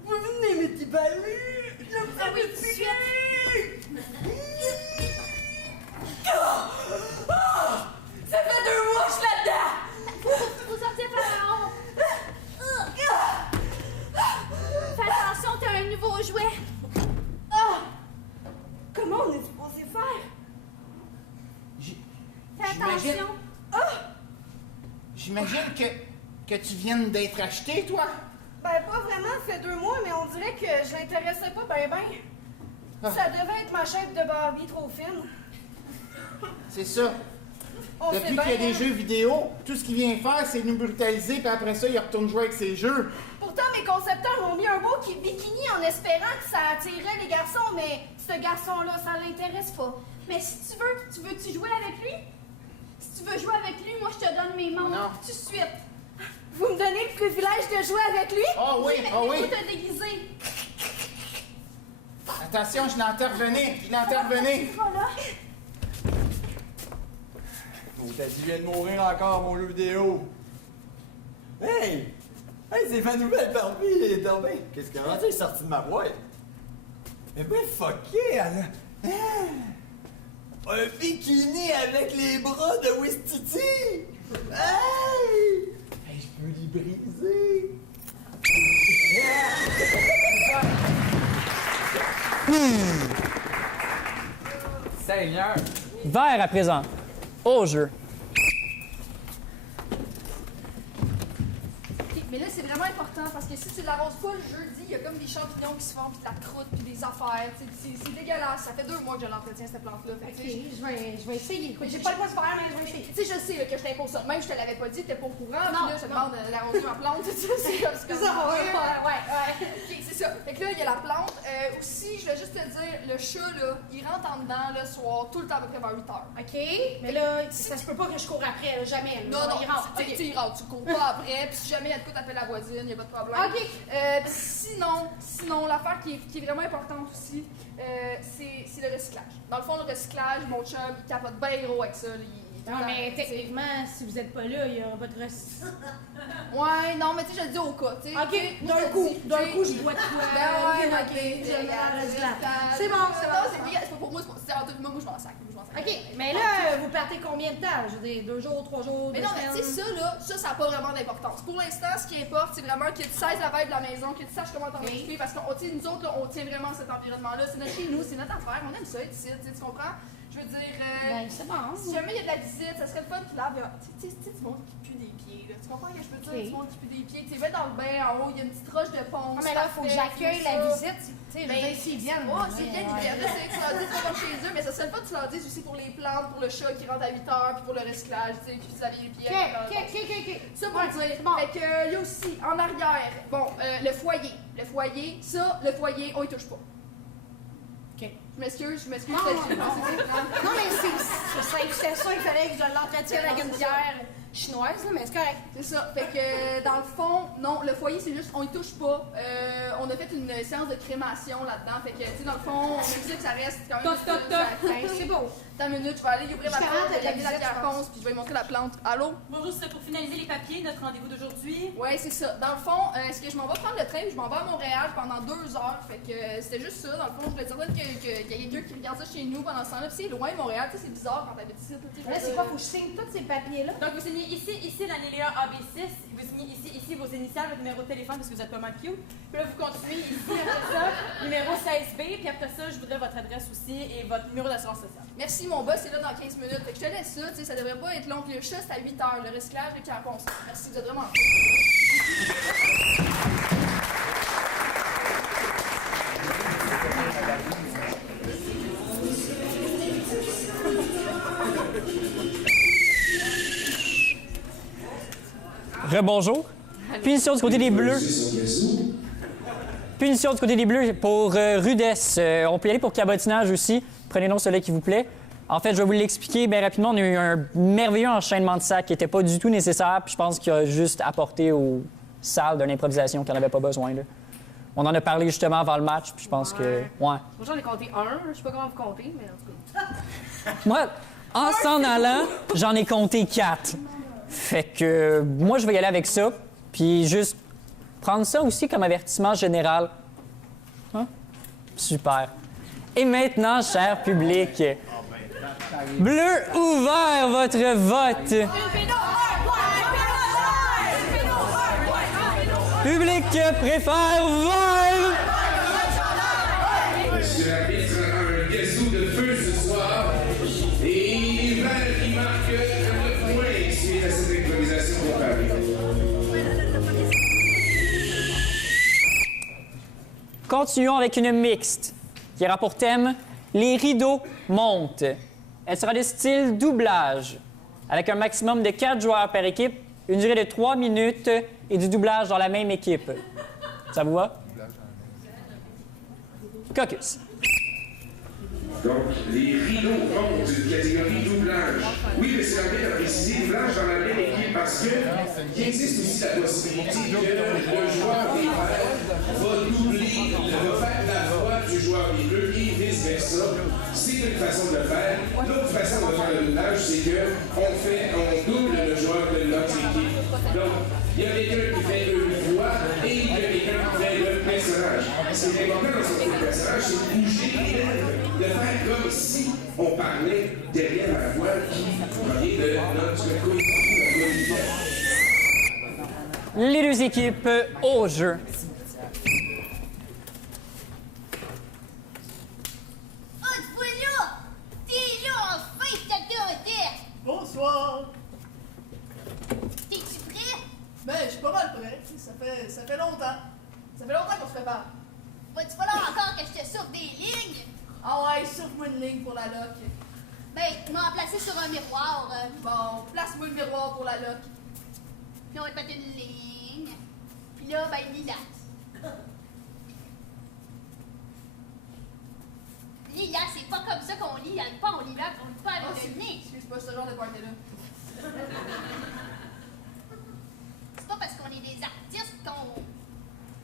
Vous venez, mes petits balus! Je me Ah oui, tout de suite. Ça fait 2 mois que je suis là-dedans! Faut sortir par là-haut. Fais attention, t'as un nouveau jouet. Comment on est supposé faire? Fais J'imagine- attention. J'imagine que tu viennes d'être acheté, toi? Ben, pas vraiment, ça fait 2 mois, mais on dirait que je l'intéressais pas ben. Ça devait être ma chaîne de Barbie trop fine. C'est ça. On sait Depuis qu'il y a bien, des hein. jeux vidéo, tout ce qu'il vient faire, c'est nous brutaliser, puis après ça, il retourne jouer avec ses jeux. Pourtant, mes concepteurs ont mis un beau bikini en espérant que ça attirerait les garçons, mais ce garçon-là, ça l'intéresse pas. Mais si tu veux-tu jouer avec lui? Si tu veux jouer avec lui, moi, je te donne mes membres tout de suite. Vous me donnez le privilège de jouer avec lui? Ah oui, mais ah oui. faut te déguiser. Attention, je l'ai Voilà. Oh, t'as dit, vient de mourir encore, mon jeu vidéo. Hey! Hey, c'est ma nouvelle Barbie, elle est tombée. Qu'est-ce qu'elle a sorti de ma boîte? Mais ben, fucké, elle a... Ah! Un bikini avec les bras de Wistiti! Hey! Hey, je peux l'y briser! Seigneur! Vert à présent. Au jeu. Mais là, c'est vraiment important parce que si tu l'arroses pas le jeudi, il y a comme des champignons qui se font, puis de la croûte, puis des affaires. C'est dégueulasse. Ça fait 2 mois que je l'entretiens, cette plante-là. Ok, je vais essayer. Écoute, j'ai j'ai pas le droit de faire, mais je vais essayer. Tu sais, je sais là, que je t'impose ça. Même je te l'avais pas dit, t'es pas au courant. Non, Puis là, je te non. demande d'arroser ma plante. C'est comme ça, ouais. Ok, c'est ça. Fait que là, il y a la plante. Aussi, je vais juste te dire, le chat, là, il rentre en dedans le soir, tout le temps à peu près vers 8 heures. Ok, mais là, ça se peut pas que je cours après, là, jamais. Là. Non, Il rentre. tu sais, il rentre, tu cours pas après, puis si jamais il y a de quoi, t'appelles la voisine, y a pas de problème. Ok. Sinon, l'affaire qui est vraiment importante aussi, c'est le recyclage. Dans le fond, le recyclage, mon chum, il capote bien gros avec ça. Non, mais techniquement, si vous êtes pas là, il y aura votre reste. Ouais, non, mais tu sais, je le dis au cas, tu sais. Ok, d'un coup, je bois de quoi. Ben ouais, ok, c'est bon, c'est bon. C'est pas pour moi, c'est en tout cas, moi, je m'en sac. Ok, mais là, vous partez combien de temps? Je veux dire, 2 jours, 3 jours, 2 Mais non, mais tu sais, ça n'a pas vraiment d'importance. Pour l'instant, ce qui importe, c'est vraiment que tu saches la vibe de la maison, que tu saches comment t'en occuper, parce que nous autres, là, on tient vraiment cet environnement-là. C'est notre chez nous, c'est notre affaire, on aime ça être ici, tu comprends? Je veux dire, ben, c'est bon. Si jamais il y a de la visite, ça serait le fun qu'il lave. Tu sais, du monde qui pue des pieds, là. Tu comprends ce que je veux dire? Du monde qui pue des pieds. Tu sais, dans le bain, en haut, il y a une petite roche de ponce. Non, mais là, il faut que j'accueille la visite. Tu sais, Ben, s'ils viennent. Oh, c'est bien, ils viennent. C'est que tu leur dises pas comme chez eux, mais ça serait le fun que tu leur dises aussi pour les plantes, pour le chat qui rentre à 8 heures, puis pour le recyclage, tu sais, puis tu laves les pieds. Ok. Ça pour dire. Fait que là aussi, en arrière, bon, le foyer. Le foyer, on y touche pas. Ok. Je m'excuse. Non, mais c'est ça, il fallait que je l'entretienne avec une bière chinoise, là, mais c'est correct. C'est ça. Fait que dans le fond, non, le foyer, c'est juste, on y touche pas. On a fait une séance de crémation là-dedans. Fait que, tu sais, dans le fond, on a dit que ça reste quand même. C'est beau. Attends une minute, je vais aller y ouvrir ma porte, la pierre ponce, puis je vais lui montrer la plante. Allô? Bonjour, c'est pour finaliser les papiers, notre rendez-vous d'aujourd'hui. Ouais, c'est ça. Dans le fond, est-ce que je m'en vais prendre le train ou je m'en vais à Montréal pendant 2 heures? Fait que c'était juste ça. Dans le fond, je voulais dire qu'il y a quelqu'un qui regarde ça chez nous pendant ce temps-là. Puis c'est loin, Montréal, tu sais, c'est bizarre quand t'habites ici. Là, c'est quoi? Faut que je signe tous ces papiers-là? Donc, vous signez ici l'alinéa AB6, vous signez ici vos initiales, votre numéro de téléphone parce que vous êtes pas mal cute. Puis là, vous continuez ici après ça, numéro 16B, puis après ça, je voudrais votre adresse aussi et votre numéro d'assurance sociale. Merci, mon boss est là dans 15 minutes. Fait que je te laisse ça, tu sais, ça devrait pas être long. Puis le chat, c'est à 8 heures. Le recyclage, le carpon. Merci, vous êtes vraiment Rebonjour. Punition du côté des Bleus. Punition du côté des Bleus pour rudesse. On peut y aller pour cabotinage aussi. Prenez donc celui qui vous plaît. En fait, je vais vous l'expliquer bien rapidement. On a eu un merveilleux enchaînement de sacs qui n'était pas du tout nécessaire. Puis je pense qu'il a juste apporté aux salles de l'improvisation qui n'en avait pas besoin. Là. On en a parlé justement avant le match. Puis je pense que. Ouais. Moi, j'en ai compté 1. Je sais pas comment vous comptez, mais en tout cas. Moi, en s'en allant, j'en ai compté 4. Fait que moi, je vais y aller avec ça. Puis juste prendre ça aussi comme avertissement général. Hein? Super. Et maintenant, cher public, bleu ou vert votre vote? Public préfère vert! Monsieur l'arbitre a un gazou de feu ce soir. Et vert qui marque 9 points suite à cette improvisation pour Paris. Continuons avec une mixte qui aura pour thème « Les rideaux montent ». Elle sera de style doublage. avec un maximum de 4 joueurs par équipe, une durée de 3 minutes et du doublage dans la même équipe. Ça vous va? Caucus. Donc, les rideaux comptent une catégorie doublage. Oui, mais c'est bien à préciser, doublage dans la même équipe parce qu'il existe aussi la possibilité que le joueur des verts va doubler, va faire la voix du joueur des bleus et vice-versa. C'est une façon de le faire. L'autre façon de faire le doublage, c'est qu'on double le joueur de notre équipe. Donc, il y a quelqu'un qui fait une voix et il y a quelqu'un qui fait le personnage. C'est important dans ce personnage, c'est de bouger les lèvres, de faire comme si on parlait derrière la voix qui provient de notre coéquipier. Les deux équipes au jeu. Oh, te voilà! T'es là, enfin, t'as tête! Bonsoir! T'es-tu prêt? Ben, je suis pas mal prêt. Ça fait longtemps. Ça fait longtemps qu'on se prépare. Va-tu falloir encore que je te souffle des lignes? Ah ouais, souffle-moi une ligne pour la loc. Ben, m'en placer sur un miroir. Bon, place-moi le miroir pour la loc. Puis on va te mettre une ligne. Puis là, ben, lilas. Lilas, c'est pas comme ça qu'on lit. Pas on lit là, on lit pas avec le nez. Excuse-moi, ce genre de party-là. C'est pas parce qu'on est des artistes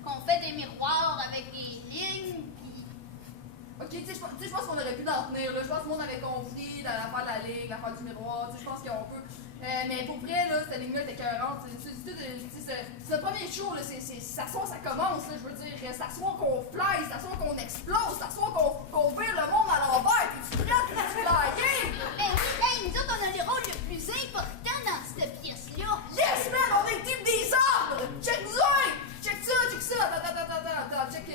qu'on fait des miroirs avec des lignes. Ok, tu sais, je pense qu'on aurait pu l'en tenir, là. Je pense que le monde avait compris l'affaire de la ligne, l'affaire du miroir, tu sais, je pense qu'on peut. Mais pour vrai, là, cette ligne-là était écœurante. C'est le premier show, là, ça soir, ça commence, là, je veux dire, ça soir qu'on fly, ça soir qu'on explose, ça soir qu'on vire le monde à l'envers, puis tu prêtes pour se flyer? Ben oui, hey, nous autres, on a le rôle le plus important dans cette pièce-là. Yes, man, on est le type des arbres! Check nous autres! Check ça! Attends, check,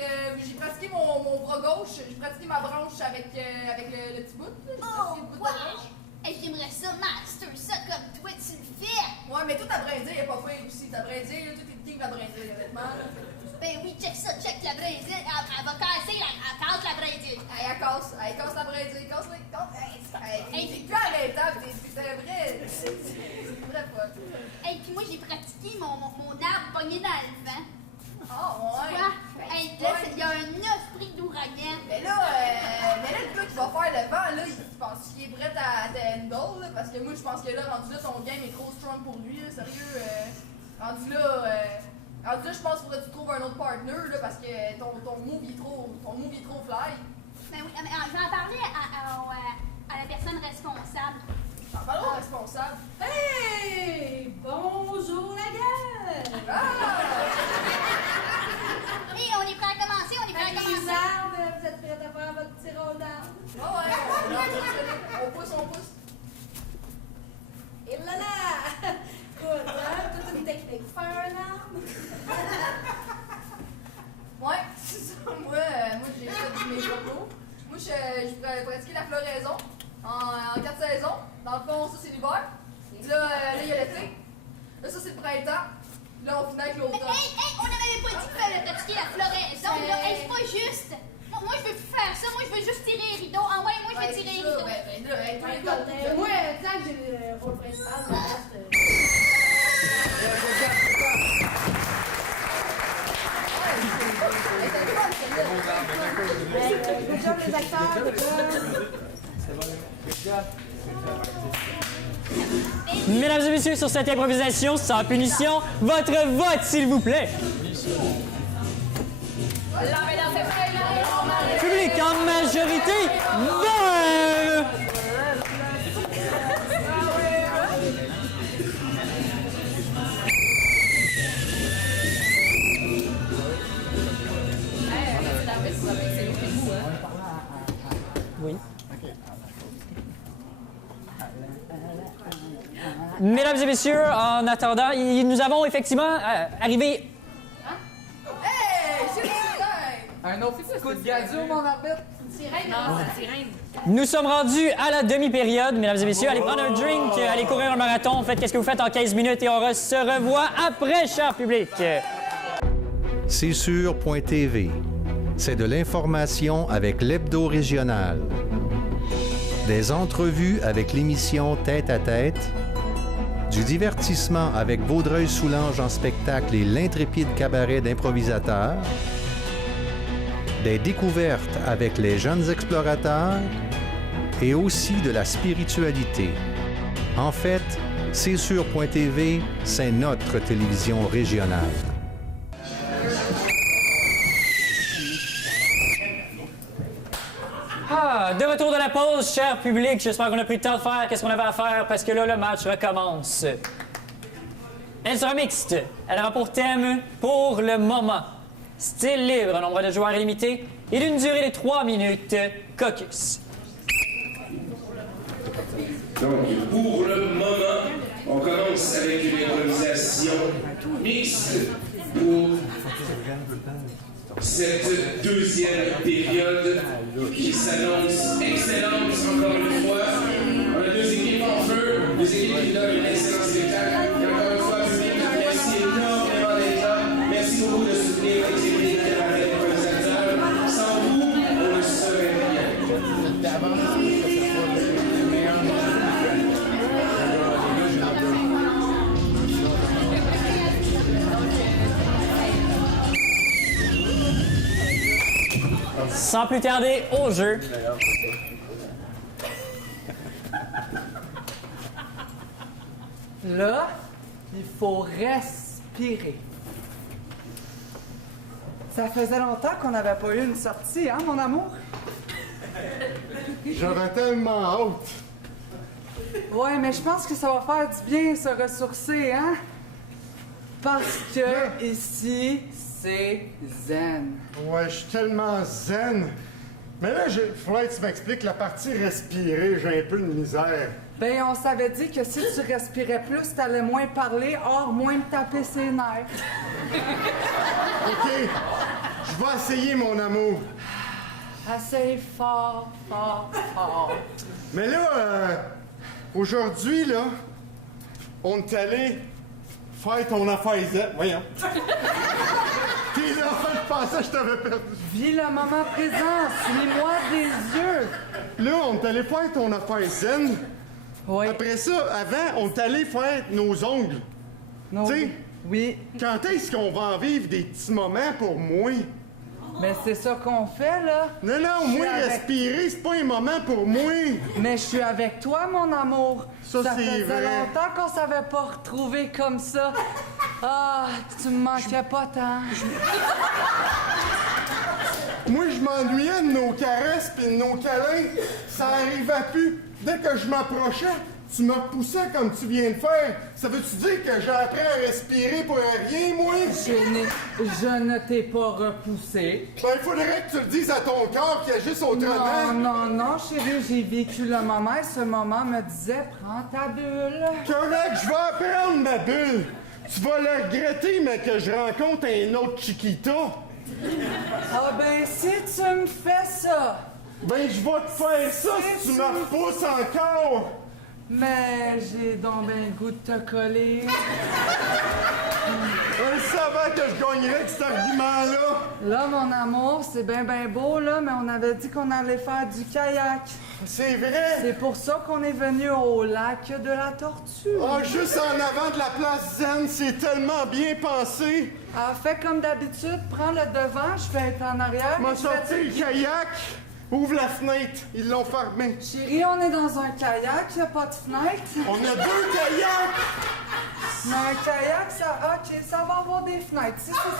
j'ai pratiqué mon bras gauche, j'ai pratiqué ma branche avec le petit bout. Oh, wow! Hey, j'aimerais ça, master, ça comme toi, tu le fais! Ouais, mais toi, ta brindille est pas pire aussi. Ta brindille, là, tout est king la brindille, honnêtement. Ben oui, check ça, check la brindille. Elle va casser, elle casse la brindille. Elle casse la brindille, Hey, c'est plus arrêtable, c'est vrai. C'est vrai pas. Hey, puis moi, j'ai pratiqué mon arbre pogné dans le vent. Ah, ouais. Quoi? Hey, là, il y a un esprit d'ouragan. Mais là, le gars qui va faire le vent, là, il pense qu'il est prêt à handle, là, parce que moi, je pense que là, rendu là, ton game est trop strong pour lui, là, sérieux. Rendu là, je pense qu'il faudrait que tu trouves un autre partner, là, parce que ton move est trop fly. Ben oui, mais je vais en parler à la personne responsable. J'en parle au responsable. Hey! Bonjour la gueule! Hey, on est prêt à commencer, Les arbres, vous êtes prêts à faire votre petit rôle d'arbre? Ouais, on pousse. Et là là! Cool, hein? Toute une technique. Faire un arbre? Ouais, c'est ça. Moi j'ai fait mes propos. Moi, je pratiquais la floraison en 4 saisons. Dans le fond, ça, c'est l'hiver. Là, il y a l'été. Là, ça, c'est le printemps. Là, on finit avec l'automne. Hey, on n'avait pas dit qu'il fallait pratiquer la floraison, là. Hey, c'est pas juste. Moi, je veux plus faire ça. Moi, je veux juste tirer les rideaux. Ah ouais, moi, je veux tirer les rideaux. Moi, tant que j'ai le rôle principal, ça reste. Good job, les acteurs. Good job. Mesdames et messieurs, sur cette improvisation sans punition, votre vote, s'il vous plaît. Public en majorité, vert. Oui. Mesdames et messieurs, en attendant, nous avons effectivement arrivé... Hey, c'est Un autre coup de gazou, mon arbitre? Sirène, non, c'est sirène. Nous sommes rendus à la demi-période, mesdames et messieurs. Allez prendre un drink, allez courir un marathon. Faites qu'est-ce que vous faites en 15 minutes et on se revoit après, cher public. C'est sur.tv. C'est de l'information avec l'hebdo régional. Des entrevues avec l'émission Tête à tête Du divertissement avec Vaudreuil-Soulanges en spectacle et l'intrépide cabaret d'improvisateurs. Des découvertes avec les jeunes explorateurs. Et aussi de la spiritualité. En fait, C'est sûr.tv, c'est notre télévision régionale. Ah, de retour de la pause, cher public, j'espère qu'on a pris le temps de faire qu'est-ce qu'on avait à faire parce que là, le match recommence. Elle sera mixte. Elle aura pour thème « Pour le moment ». Style libre, nombre de joueurs illimité et d'une durée de 3 minutes, caucus. Donc, pour le moment, on commence avec une improvisation mixte pour cette deuxième période qui s'annonce excellente encore une fois. On a deux équipes en feu, deux équipes qui donnent un excellent spectacle. Et encore une fois, public, merci énormément d'être là. Merci beaucoup de soutenir l'activité de cabaret d'improvisateurs. Sans vous, on ne serait rien. Sans plus tarder, au jeu. Là, il faut respirer. Ça faisait longtemps qu'on n'avait pas eu une sortie, hein, mon amour? J'avais tellement hâte. Ouais, mais je pense que ça va faire du bien se ressourcer, hein? Parce que ici, c'est zen. Ouais, je suis tellement zen. Mais là, il faudrait que tu m'expliques la partie respirer. J'ai un peu de misère. Ben, on s'avait dit que si tu respirais plus, t'allais moins parler, or moins me taper ses nerfs. OK. Je vais essayer, mon amour. Assez fort, fort, fort. Mais là, aujourd'hui, là, on est allé faire ton affaire zen. Voyons. T'es là, je pensais que je t'avais perdu. Vis le moment présent, suis-moi des yeux. Là, on est allé faire ton affaire zen. Oui. Après ça, avant, on est allé faire nos ongles. Non. Tu sais? Oui. Quand est-ce qu'on va en vivre des petits moments pour moi? Mais c'est ça qu'on fait, là. Non, non, moi, respirer, c'est pas un moment pour moi. Mais je suis avec toi, mon amour. Ça, c'est faisait vrai. longtemps qu'on s'avait pas retrouvés comme ça. Ah, tu me manquais pas tant. Moi, je m'ennuyais de nos caresses pis de nos câlins. Ça arrivait plus. Dès que je m'approchais, tu me repoussais comme tu viens de faire. Ça veut-tu dire que j'ai appris à respirer pour rien, moi? Je ne t'ai pas repoussé. Ben, il faudrait que tu le dises à ton corps qu'il y a juste autrement. Non, non, chérie, j'ai vécu le moment et ce moment me disait « Prends ta bulle ». Correct, je vais prendre ma bulle. Tu vas le regretter, mais que je rencontre un autre Chiquita. Ah ben, si tu me fais ça... Ben, je vais te faire ça si tu me repousses encore. Mais j'ai donc bien le goût de te coller. Je savais que je gagnerais avec cet argument-là. Là, mon amour, c'est bien beau, là, mais on avait dit qu'on allait faire du kayak. C'est vrai. C'est pour ça qu'on est venu au lac de la Tortue. Ah, juste en avant de la place Zen, c'est tellement bien pensé. Ah, fais comme d'habitude, prends le devant, je vais être en arrière. M'a sorti le kayak. Ouvre la fenêtre, ils l'ont fermé. Chérie, on est dans un kayak, y a pas de fenêtre. On a 2 kayaks! Mais un kayak, ça... OK, ça va avoir des fenêtres. Si c'est ça que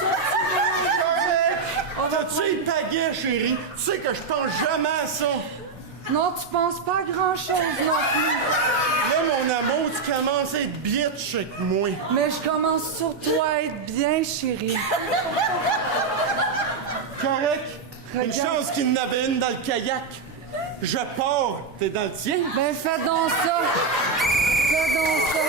tu veux. T'as-tu les pagaies, chérie? Tu sais que je pense jamais à ça. Non, tu penses pas à grand-chose non plus. Là, mon amour, tu commences à être bitch avec moi. Mais je commence surtout à être bien, chérie. Correct? Une Regarde. chance qu'il y en avait une dans le kayak. Je pars. T'es dans le tien? Ben, fais donc ça. Fais donc ça.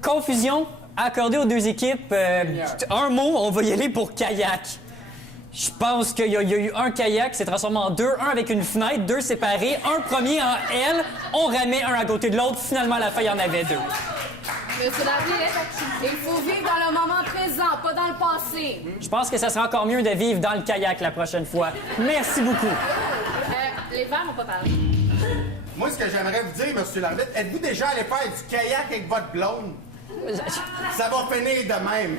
Confusion accordée aux deux équipes. Un mot, on va y aller pour kayak. Je pense qu'il y a eu un kayak qui s'est transformé en deux, un avec une fenêtre, deux séparés, un premier en L, on remet un à côté de l'autre, finalement à la fin il y en avait deux. Monsieur Larrier, il faut vivre dans le moment présent, pas dans le passé. Je pense que ça serait encore mieux de vivre dans le kayak la prochaine fois. Merci beaucoup. Les verts n'ont pas parlé. Moi, ce que j'aimerais vous dire, monsieur l'arbitre, êtes-vous déjà allé faire du kayak avec votre blonde? Ça va finir de même.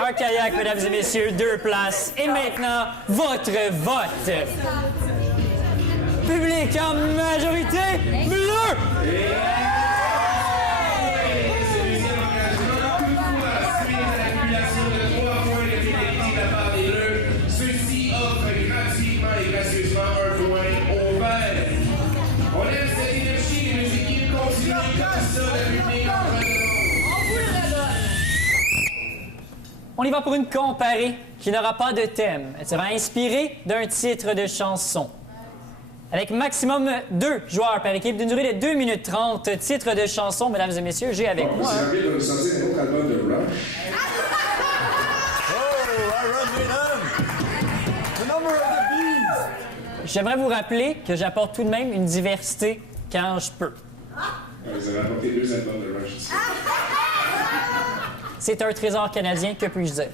Un kayak, mesdames et messieurs, 2 places. Et maintenant, votre vote. Public en majorité bleu! Ceux-ci offrent gratuitement et gracieusement un point au vert. On aime cette énergie et nos équipes continuent comme ça le public. On vous le redonne. On y va pour une comparée qui n'aura pas de thème. Elle sera inspirée d'un titre de chanson. Avec maximum 2 joueurs par équipe d'une durée de 2 minutes 30. Titre de chanson, mesdames et messieurs, j'ai avec moi... C'est envie de sortir un autre album de Rush. J'aimerais vous rappeler que j'apporte tout de même une diversité quand je peux. Vous avez apporté 2 albums de Rush ici. C'est un trésor canadien, que puis-je dire?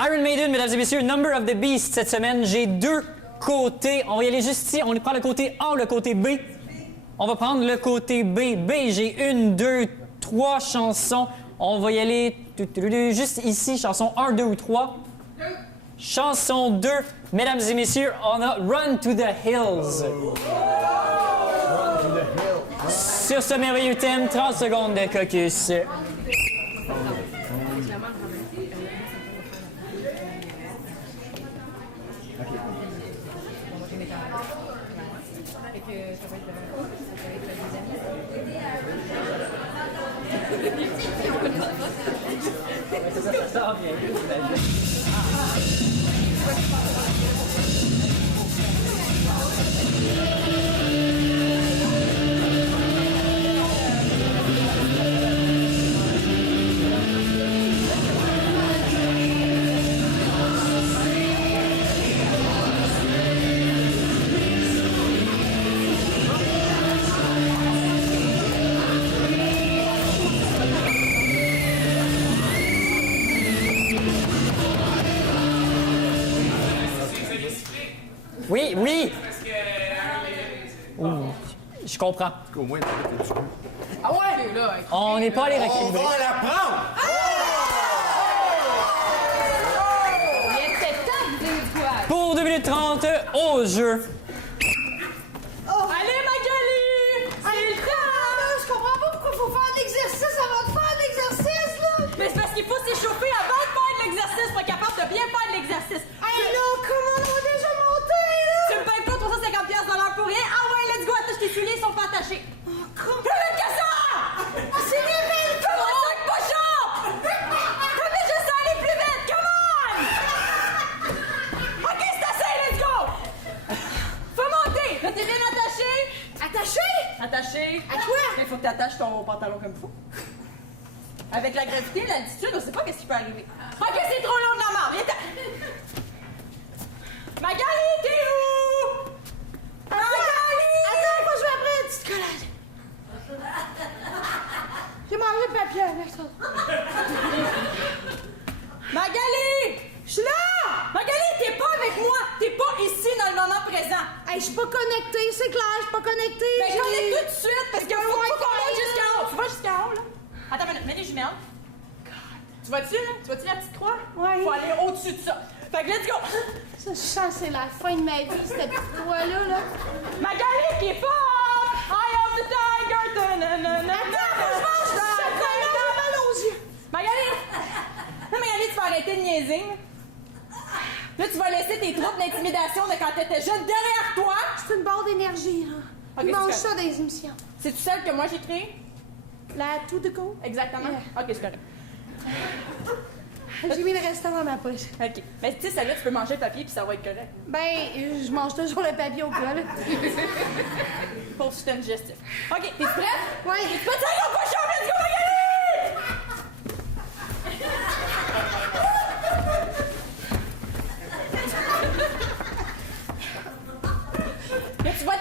Iron Maiden, mesdames et messieurs, Number of the Beast. Cette semaine, j'ai 2 côtés. On va y aller juste ici. On prend le côté A ou le côté B. On va prendre le côté B. B, j'ai 1, 2, 3 chansons. On va y aller juste ici, chanson 1, 2 ou 3. Chanson 2, mesdames et messieurs, on a Run to the Hills. Sur ce merveilleux thème, 30 secondes de caucus. Oui, oui. Je comprends. Ah ouais, là. On n'est pas allé On rééquilibrer. va la prendre! Il était temps de dire du courage. Pour 2 minutes 30, au jeu. Allez, Magali! C'est le temps! Je comprends pas pourquoi faut faire de l'exercice avant de faire de l'exercice, là! Mais c'est parce qu'il faut s'échauffer avant de faire de l'exercice pour être capable de bien faire de l'exercice. Hey, là, comment on a déjà monté, là? Tu me payes pas 350$ pour rien? Ah ouais, let's go, attache tes souliers, ils sont pas attachés. Plus vite que ça! C'est des villes, Comment ça que pas chaud? T'as juste à aller plus vite, come on! Ok, c'est assez, let's go! Faut monter! Là, t'es bien attaché? Attaché? Attaché. À quoi? Il faut que t'attaches ton pantalon comme il faut. Avec la gravité, l'altitude, on sait pas qu'est-ce qui peut arriver. Ok, c'est trop long de la marre, viens t'en... Magali, t'es où? Magali! Attends, moi je vais après une petite collade. J'ai mangé le papier avec ça. Magali! Je suis là! Magali, t'es pas avec moi! T'es pas ici dans le moment présent! Hey, je suis pas connectée, c'est clair, je suis pas connectée. Ben, connecte tout de suite, parce qu'il faut qu'on monte Wi-Fi, jusqu'en haut! Tu vas jusqu'en haut, là? Attends, mets les jumelles. Tu vois-tu, là? Tu vois-tu la petite croix? Ouais. Faut aller au-dessus de ça. Fait que let's go! Ça, je sens que c'est la fin de ma vie, cette petite croix-là, là. Magali qui est forte! Eye of the tiger! Ta-na-na-na-na. Attends, moi, je mange du chocolat, j'ai mal aux yeux. Magali! Là, Magali, tu vas arrêter de niaiser. Là, tu vas laisser tes troupes d'intimidation de quand t'étais jeune derrière toi. C'est une barre d'énergie, là. Ok, Ils mangent c'est ça des émissions. C'est-tu celle que moi j'ai créée? La tout de go? Exactement. Yeah. Ok, c'est correct. J'ai mis le restant dans ma poche. Ok. Mais tu sais, celle-là, tu peux manger le papier puis ça va être correct. Ben, je mange toujours le papier au col. Pour le système digestif. Ok, t'es prête? Ouais. T'es prête? Allez, on va let's go, Magali!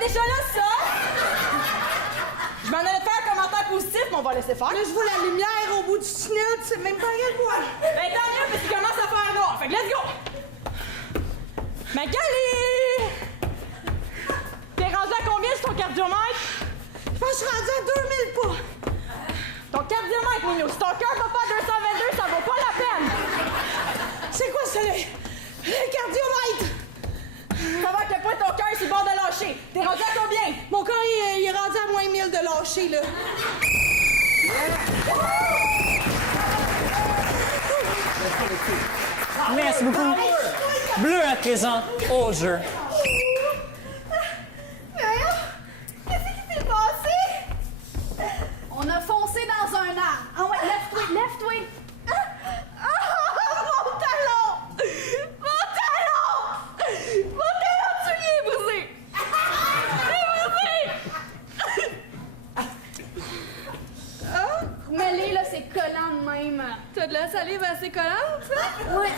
déjà là, ça! Je m'en allais te faire un commentaire positif, mais on va laisser faire. Là, je vois la lumière au bout du tunnel, tu sais même pas à quel point. Ben tant mieux, parce qu'il commence à faire noir. Fait que let's go! Magali! T'es rendu à combien sur ton cardiomètre? Je pense que je suis rendue à 2000 pas. Ton cardiomètre, Mignon. Si ton cœur va pas à 222, ça vaut pas la peine. C'est quoi ça, le cardiomètre? Ça va à quel point ton cœur est sur le bord de lâcher. T'es rendu à combien? Mon cœur, il est rendu à moins 1000 de lâcher, là. Merci beaucoup. Bleu à présent au jeu. Qu'est-ce qui s'est passé? On a foncé dans un arbre. Ah ouais, lève-toi, lève-toi. Mon talon! Mon talon! Mon talon de soulier est brisé! Il est brisé! Remets-les, là, c'est collant de même. T'as de la salive assez collante, ça? Ouais.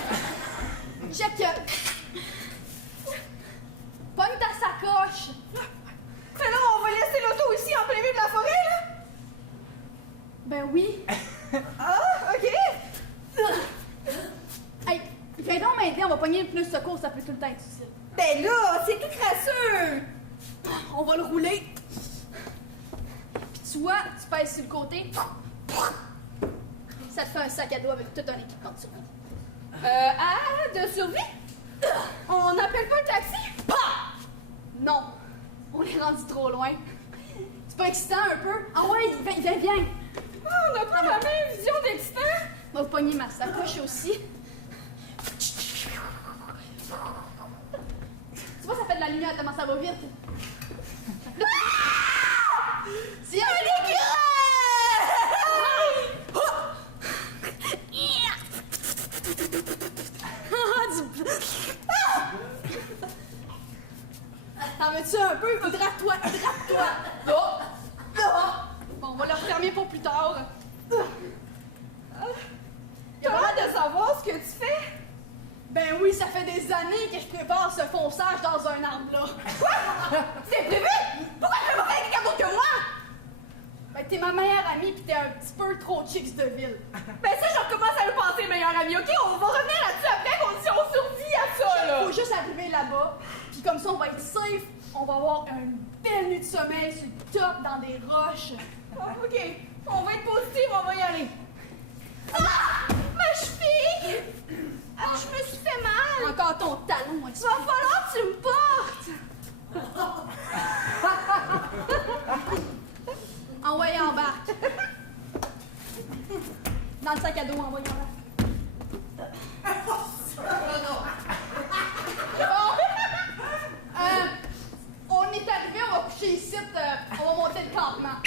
Check. Pogne ta sacoche. Mais là, on va laisser l'auto ici en plein milieu de la forêt, là? Ben oui. Ah, OK. Hey, viens donc m'aider, on va pogner le pneu de secours, ça peut tout le temps être utile. Ben là, c'est tout crasseux. On va le rouler. Puis tu vois, tu pèses sur le côté. Ça te fait un sac à dos avec tout un équipement de survie. De survie? On n'appelle pas un taxi? Pah! Non, on est rendu trop loin. C'est pas excitant un peu? Ah ouais, viens. On n'a pas la même vision d'excitant. On va pogner ma sacoche aussi. Tu vois, ça fait de la lumière tellement ça va vite. Là, c'est un T'en veux-tu un peu? Hydrate-toi, hydrate-toi. Là. Bon, on va le refermer pour plus tard. T'as l'air de savoir ce que tu fais? Ben oui, ça fait des années que je prépare ce fonçage dans un arbre là. Quoi? C'est prévu? Pourquoi tu veux pas faire quelqu'un d'autre que moi? Ben t'es ma meilleure amie pis t'es un petit peu trop chicks de ville. Ben ça, je recommence à le penser meilleure amie, OK? On va revenir là-dessus après, si on survit à ça, là. Faut juste arriver là-bas, puis comme ça on va être safe, on va avoir une belle nuit de sommeil sur le top dans des roches. Ah, OK, on va être positif, on va y aller. Ah! Ma cheville! Ah, je me suis fait mal! Encore ton talon, moi. Il va falloir que tu me portes! Envoyez en barque. Dans le sac à dos, envoyez en barque. On est arrivé, on va coucher ici, on va monter le campement.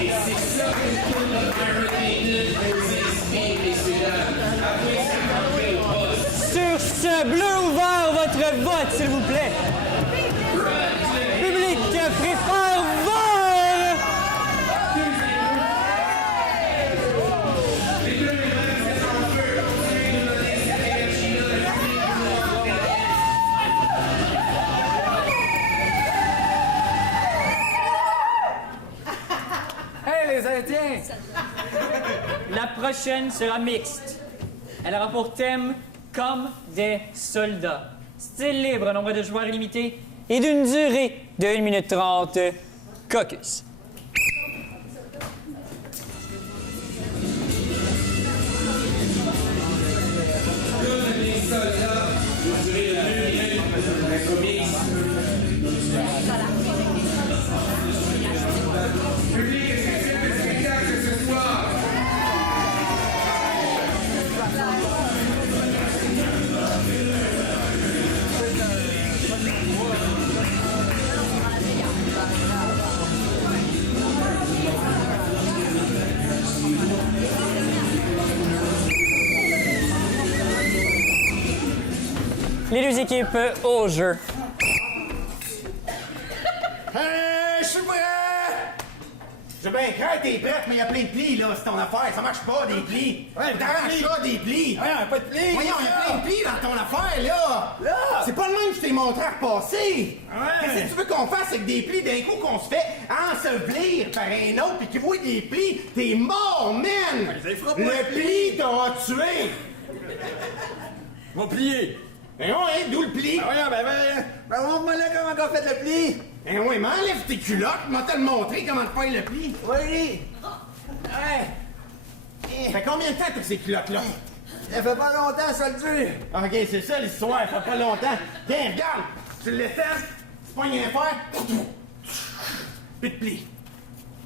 Et c'est ça que tout le Hurricane vous inspire, messieurs, dames. Après cette entrée au poste. Sur ce, bleu ouvert votre vote, s'il vous plaît. Public préfère vert. Les deux mesdames, c'est en feu. Continuez de donner cette énergie-là. Hey, les Indiens! La prochaine sera mixte. Elle aura pour thème comme des soldats. Style libre, nombre de joueurs illimité et d'une durée de 1 minute 30. Caucus. Comme des soldats, vous durez de 2 minutes. La comique. Public, est-ce que c'est un spectacle ce soir? Les deux équipes au jeu. Hey, je suis prêt! Je veux bien craindre, t'es prête, mais il y a plein de plis, là, c'est ton affaire. Ça marche pas, des plis. Ouais, t'arraches ça, des plis. Ouais, pas de plis. Voyons, il y a plein de plis dans ton affaire, là. Là. C'est pas le même que je t'ai montré à repasser. Ouais. Qu'est-ce que tu veux qu'on fasse avec des plis d'un coup qu'on se fait ensevelir par un autre pis qu'il voit des plis? T'es mort, man! Le pli t'aura tué. Va plier. Ben ouais, d'où le pli? Ben montre-moi là comment on fait le pli. Ben oui, mais enlève tes culottes, m'a te le montrer comment te faire le pli. Oui. Ça fait combien de temps t'as ces culottes-là? Ça fait pas longtemps, ça le dit. Ok, c'est ça l'histoire, ça fait pas longtemps. Tiens, regarde, tu le laisses, tu pognes un fer, puis de pli.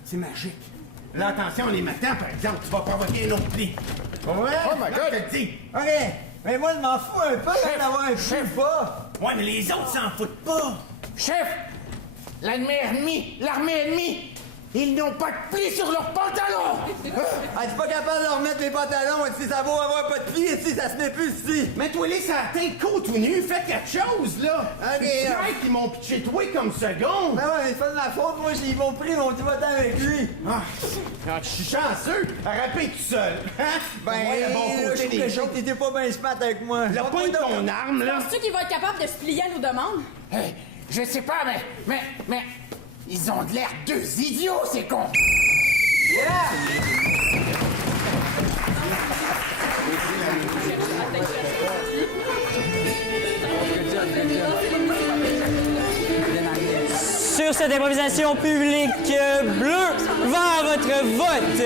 C'est magique. Là, attention, les matins, par exemple, tu vas provoquer un autre pli. Ouais, Oh my God. je te le dis. OK. Mais moi, je m'en fous un peu d'avoir un pli ou pas. Ouais, mais les autres s'en foutent pas. Chef, l'armée ennemie, ils n'ont pas de plis sur leurs pantalons! Ah, t'es pas capable de remettre les pantalons si ça vaut avoir pas de plis ici, ça se met plus ici. Mets-toi-les sur la tête, co tout nu, fais quelque chose, là. Ok, Les gars qui m'ont pitché toi comme second. Ben ouais, mais c'est pas de ma faute, moi, ils m'ont pris, mon petit va-t'en avec lui. Ah, je suis chanceux à rapper tout seul. Hein? Ben, Moi, le bon côté des choses. t'étais pas bien smart avec moi. Le point de ton arme, là. Penses-tu qu'il va être capable de se plier à nos demandes? Hey, je sais pas, mais... Ils ont de l'air deux idiots, ces cons! Sur cette improvisation publique bleue, vers votre vote.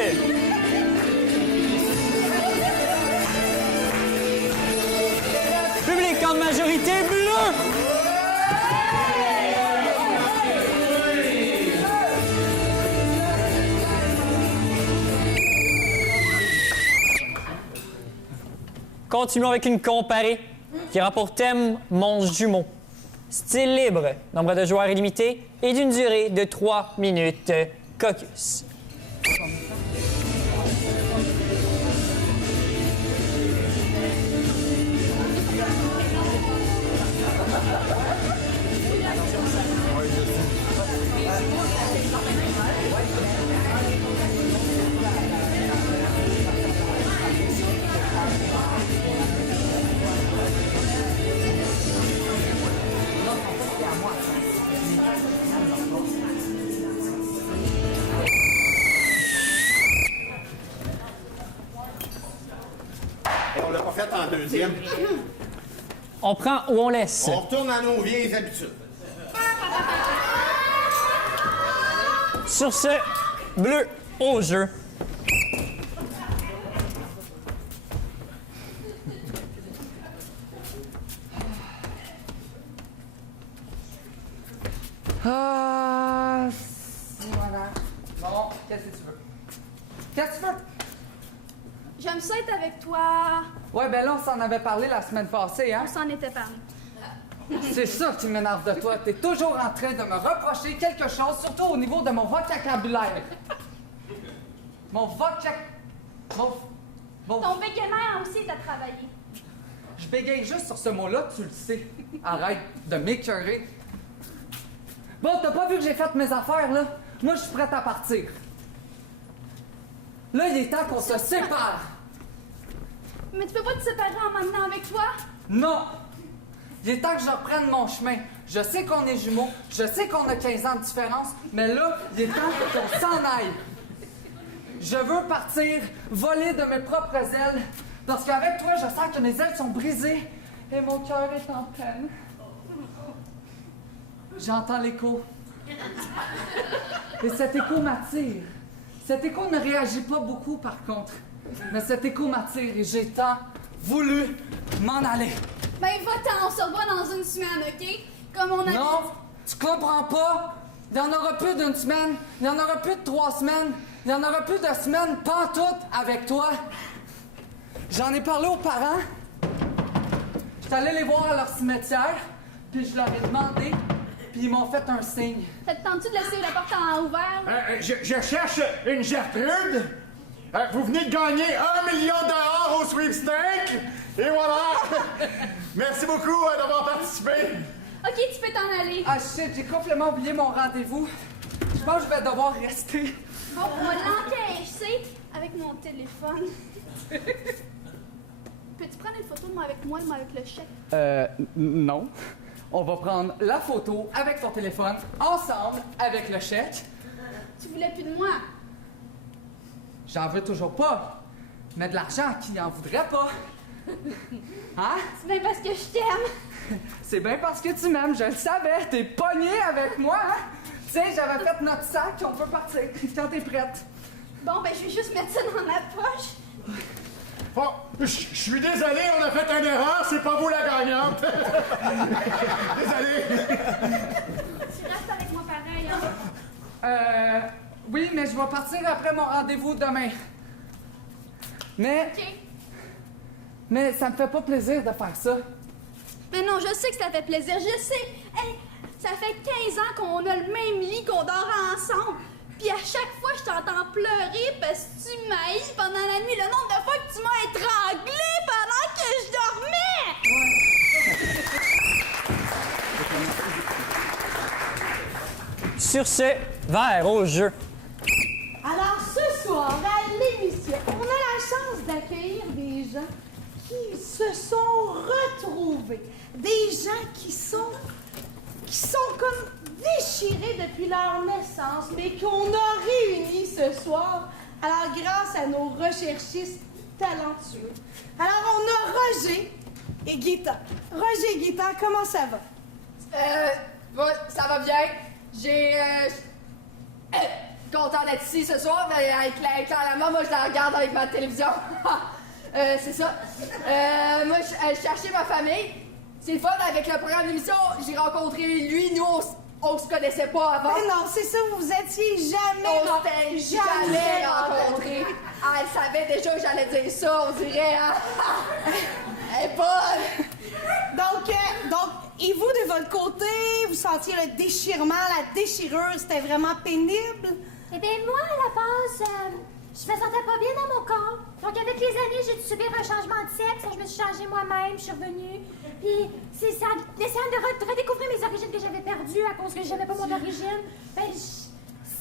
Public en majorité bleue. Continuons avec une comparée qui aura pour thème mon jumeau. Style libre, nombre de joueurs illimité et d'une durée de 3 minutes. Caucus. Et on l'a pas fait en deuxième. On prend ou on laisse? On retourne à nos vieilles habitudes. Sur ce, bleu au jeu. Voilà. Bon, qu'est-ce que tu veux? Qu'est-ce que tu veux? J'aime ça être avec toi. Ouais, ben là, on s'en avait parlé la semaine passée, hein? On s'en était parlé. C'est ça qui m'énerve de toi. T'es toujours en train de me reprocher quelque chose, surtout au niveau de mon vocabulaire. Mon Ton bégaiement aussi t'a travaillé. Je bégaye juste sur ce mot-là, tu le sais. Arrête de m'écœurer. Bon, t'as pas vu que j'ai fait mes affaires, là? Moi, je suis prête à partir. Là, il est temps qu'on se sépare. Mais tu peux pas te séparer en m'amenant avec toi? Non! Il est temps que je reprenne mon chemin. Je sais qu'on est jumeaux, je sais qu'on a 15 ans de différence, mais là, il est temps qu'on s'en aille. Je veux partir, voler de mes propres ailes, parce qu'avec toi, je sens que mes ailes sont brisées et mon cœur est en peine. J'entends l'écho. Et cet écho m'attire. Cet écho ne réagit pas beaucoup, par contre. Mais cet écho m'attire et j'ai tant voulu m'en aller. Ben, va-t'en, on se revoit dans une semaine, OK? Comme on a Non, tu comprends pas. Il n'y en aura plus d'une semaine. Il n'y en aura plus de 3 semaines. Il n'y en aura plus de semaines pantoute avec toi. J'en ai parlé aux parents. Je suis allé les voir à leur cimetière, puis je leur ai demandé, puis ils m'ont fait un signe. Ça te tente-tu de laisser la porte en ouvert? Je cherche une Gertrude. Vous venez de gagner $1 million au sweepstake. Et voilà. Merci beaucoup d'avoir participé. OK, tu peux t'en aller. Ah shit, j'ai complètement oublié mon rendez-vous. Je pense que je vais devoir rester. Bon, on va l'encaisser avec mon téléphone. Peux-tu prendre une photo de moi avec moi, avec le chèque? Non. On va prendre la photo avec ton téléphone, ensemble, avec le chèque. Tu voulais plus de moi? J'en veux toujours pas. Mais de l'argent, qui en voudrait pas? Hein? C'est bien parce que je t'aime. C'est bien parce que tu m'aimes, je le savais. T'es pogné avec moi, hein? Tu sais, j'avais fait notre sac, on peut partir quand t'es prête. Bon, ben, je vais juste mettre ça dans ma poche. Oh, je suis désolé, on a fait une erreur, c'est pas vous la gagnante. Désolé. Tu restes avec moi pareil, hein? Oui, mais je vais partir après mon rendez-vous demain. Mais... OK. Mais ça me fait pas plaisir de faire ça. Mais non, je sais que ça fait plaisir, je sais. Hey, ça fait 15 ans qu'on a le même lit, qu'on dort ensemble. Puis à chaque fois, je t'entends pleurer parce que tu m'haïs pendant la nuit. Le nombre de fois que tu m'as étranglé pendant que je dormais! Sur ce, vers au jeu. Alors, ce soir, à l'émission, on a la chance d'accueillir des gens qui se sont retrouvés. Des gens qui sont comme déchirés depuis leur naissance, mais qu'on a réunis ce soir, alors grâce à nos recherchistes talentueux. Alors, on a Roger et Gaétan. Roger et Gaétan, comment ça va? Ça va bien. Content d'être ici ce soir, mais avec la maman, moi je la regarde avec ma télévision. C'est ça. Moi, je cherchais ma famille. C'est le fun, avec le programme d'émission, j'ai rencontré lui, nous, on se connaissait pas avant. Mais non, c'est ça, vous étiez jamais rencontrés. Ah, elle savait déjà que j'allais dire ça, on dirait. Hein? Elle est bonne. Donc, et vous, de votre côté, vous sentiez le déchirement, la déchirure, c'était vraiment pénible? Eh bien, moi, à la base, je me sentais pas bien dans mon corps. Donc, avec les années, j'ai dû subir un changement de sexe. Je me suis changée moi-même, je suis revenue. Puis, c'est ça, en essayant de redécouvrir mes origines que j'avais perdues à cause que j'avais pas mon origine. Ben,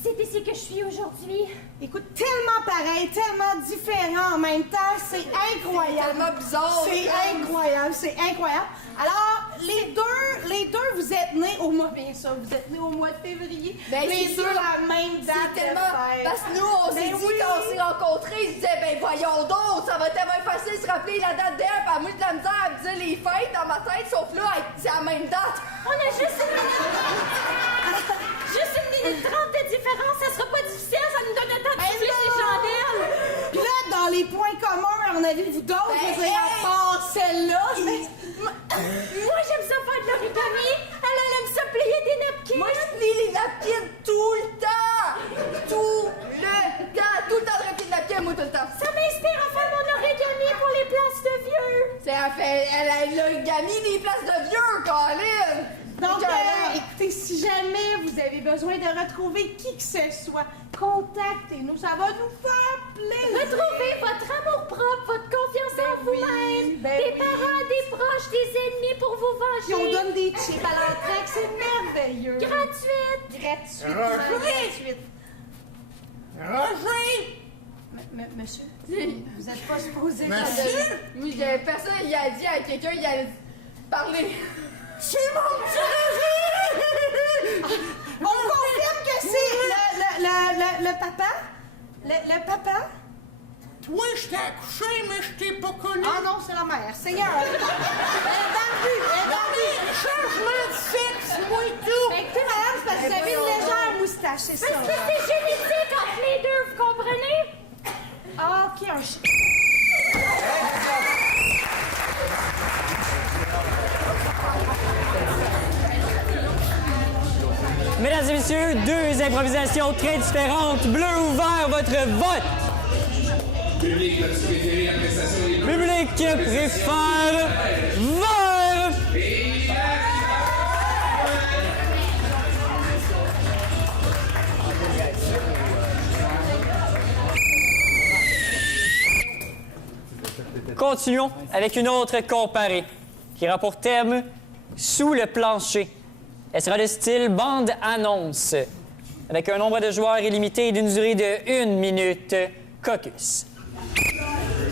c'est ici que je suis aujourd'hui. Écoute, tellement pareil, tellement différent en même temps, c'est incroyable. Tellement bizarre. C'est incroyable. Alors, les deux, vous êtes nés au mois, bien sûr, vous êtes nés au mois de février. Ben, les deux à la même date. C'est tellement... Parce que nous, on s'est dit quand on s'est rencontrés, je disais, ben voyons donc, ça va être tellement facile de se rappeler la date d'elle, puis moi, j'ai de la misère à me dire les fêtes dans ma tête, sauf là, c'est à la même date. On a juste une minute 30 de différence, ça sera pas difficile, ça nous donne le temps de souffler les chandelles. Puis là, dans les points communs, en avez-vous d'autres? Ben, je veux dire, à part celle-là? Moi, j'aime ça faire de l'origami. Elle aime ça plier des napkins. Moi, je plie les napkins tout le temps. Tout le temps de repli de napkins, moi, tout le temps. Ça m'inspire à faire mon origami pour les places de vieux. Elle a l'origami des places de vieux, Colin. Donc, écoutez, si jamais vous avez besoin de retrouver qui que ce soit, contactez-nous, ça va nous faire plaisir. Retrouvez votre amour propre, votre confiance en vous-même, des parents, des proches, des ennemis pour vous venger. Puis on donne des chips à l'entrée, c'est merveilleux. Gratuite. Roger! Monsieur, vous n'êtes pas supposé... Oui, personne il a dit à quelqu'un, il allait parler. C'est mon petit Roger! On confirme que c'est le papa? Le papa? Toi, je t'ai accouché, mais je t'ai pas connu. Ah non, c'est la mère. Seigneur! Elle est dans le but! Changement de sexe, moi et tout! Écoutez, madame, c'est parce que vous avez une légère moustache, c'est ça. Parce que c'est génétique entre les deux, vous comprenez? Ah, OK, un Mesdames et messieurs, deux improvisations très différentes. Bleu ou vert, votre vote. Public, as-tu préféré la prestation des bleus? Public préfère vert. Continuons avec une autre comparée qui aura pour thème « Sous le plancher ». Elle sera de style bande-annonce. avec un nombre de joueurs illimité et d'une durée de 1 minute. Caucus.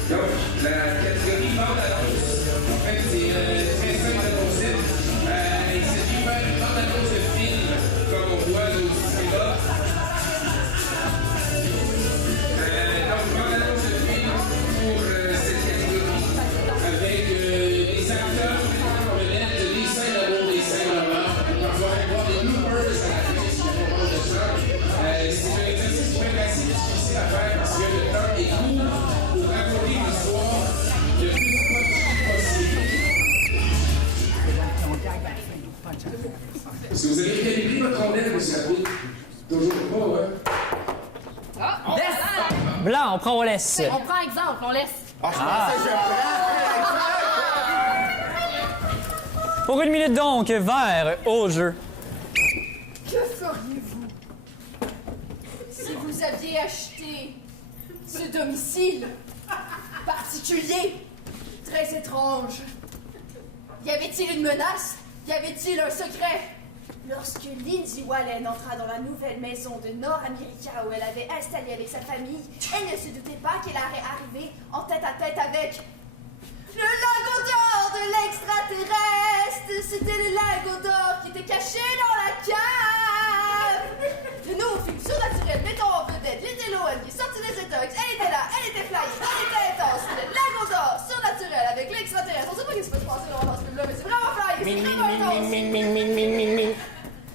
Donc, la catégorie bande-annonce, en fait, c'est très simple le concept. Il s'agit de faire une bande-annonce de film, comme on voit au cinéma. Donc, bande-annonce de film pour cette catégorie, avec des acteurs qui remettent des scènes d'amour, des scènes d'horreur. On va avoir des bloopers à la fin, si on parle de ça. C'est un exercice qui peut être assez difficile à faire parce que le temps est court pour raconter une histoire le plus possible. Est-ce que vous avez recalibré votre rondelle, M. Lapointe? Toujours pas, ouais? Blanc, on prend ou on laisse? On prend exemple, on laisse. Pour 1 minute donc, vert au jeu. Que feriez-vous si vous aviez acheté ce domicile particulier, très étrange? Y avait-il une menace? Y avait-il un secret? Lorsque Lindsay Wallen entra dans la nouvelle maison de Nord America où elle avait installé avec sa famille, elle ne se doutait pas qu'elle allait arriver en tête-à-tête avec le lingot d'or de l'extraterrestre. C'était le lingot d'or qui était caché dans la cave. Le nouveau film surnaturel mettant en vedette Lindsay Lohan qui sortit des Etox. Elle était là, elle était flyée, elle était intense. Le lingot d'or surnaturel avec l'extraterrestre. On sait pas ce qui se passe dans ce film-là, mais c'est vraiment flyé, c'est vraiment intense.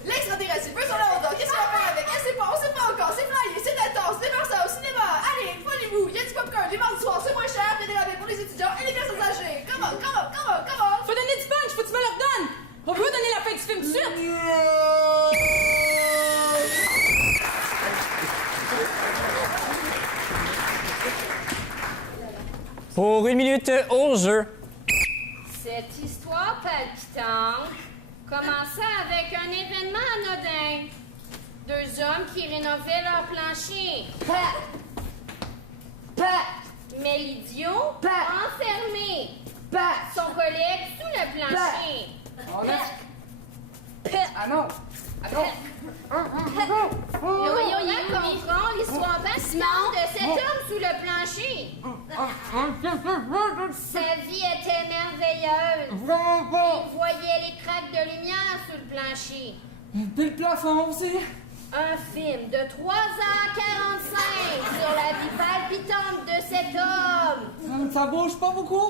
L'extraterrestre, il veut son lingot d'or. Qu'est-ce qu'il va faire avec? On sait pas encore. C'est flyé, c'est intense. C'est ça au cinéma. Allez, follez-vous. Il y a du popcorn, les mardis soirs, c'est moins cher. Il y a des rabais pour les étudiants et les personnes âgées. Come on. Faut donner du punch, faut que tu me le redonnes. On peut donner la fin du film tout de suite. Pour 1 minute au jeu. Cette histoire palpitante commença avec un événement anodin. 2 hommes qui rénovaient leur plancher. Mais l'idiot, enfermé, son collègue sous le plancher. Ah non! Voyons comprendre l'histoire fascinante de cet homme sous le plancher. Sa vie était merveilleuse. Il voyait les craques de lumière sous le plancher. Puis le plafond aussi. Un film de 3h45 sur la vie palpitante de cet homme. Ça bouge pas beaucoup.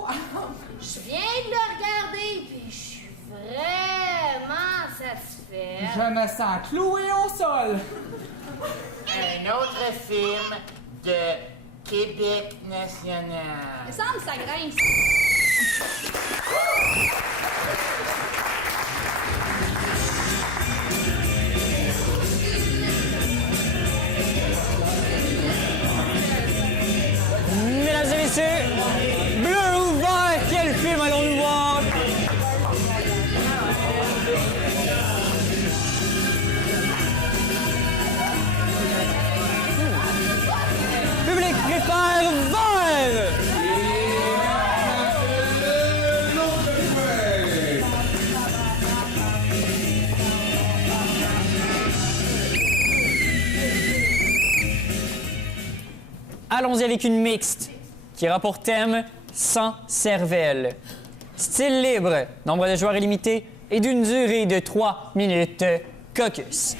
Je viens de le regarder, puis je suis vraiment satisfait. Je me sens cloué au sol. Un autre film de Québec national. Il me semble que ça grince. Mesdames et messieurs, bleu ou vert, quel film allons-nous voir? Public préfère vert! Allons-y avec une mixte qui aura pour thème sans cervelle. Style libre, nombre de joueurs illimité et d'une durée de 3 minutes. Caucus.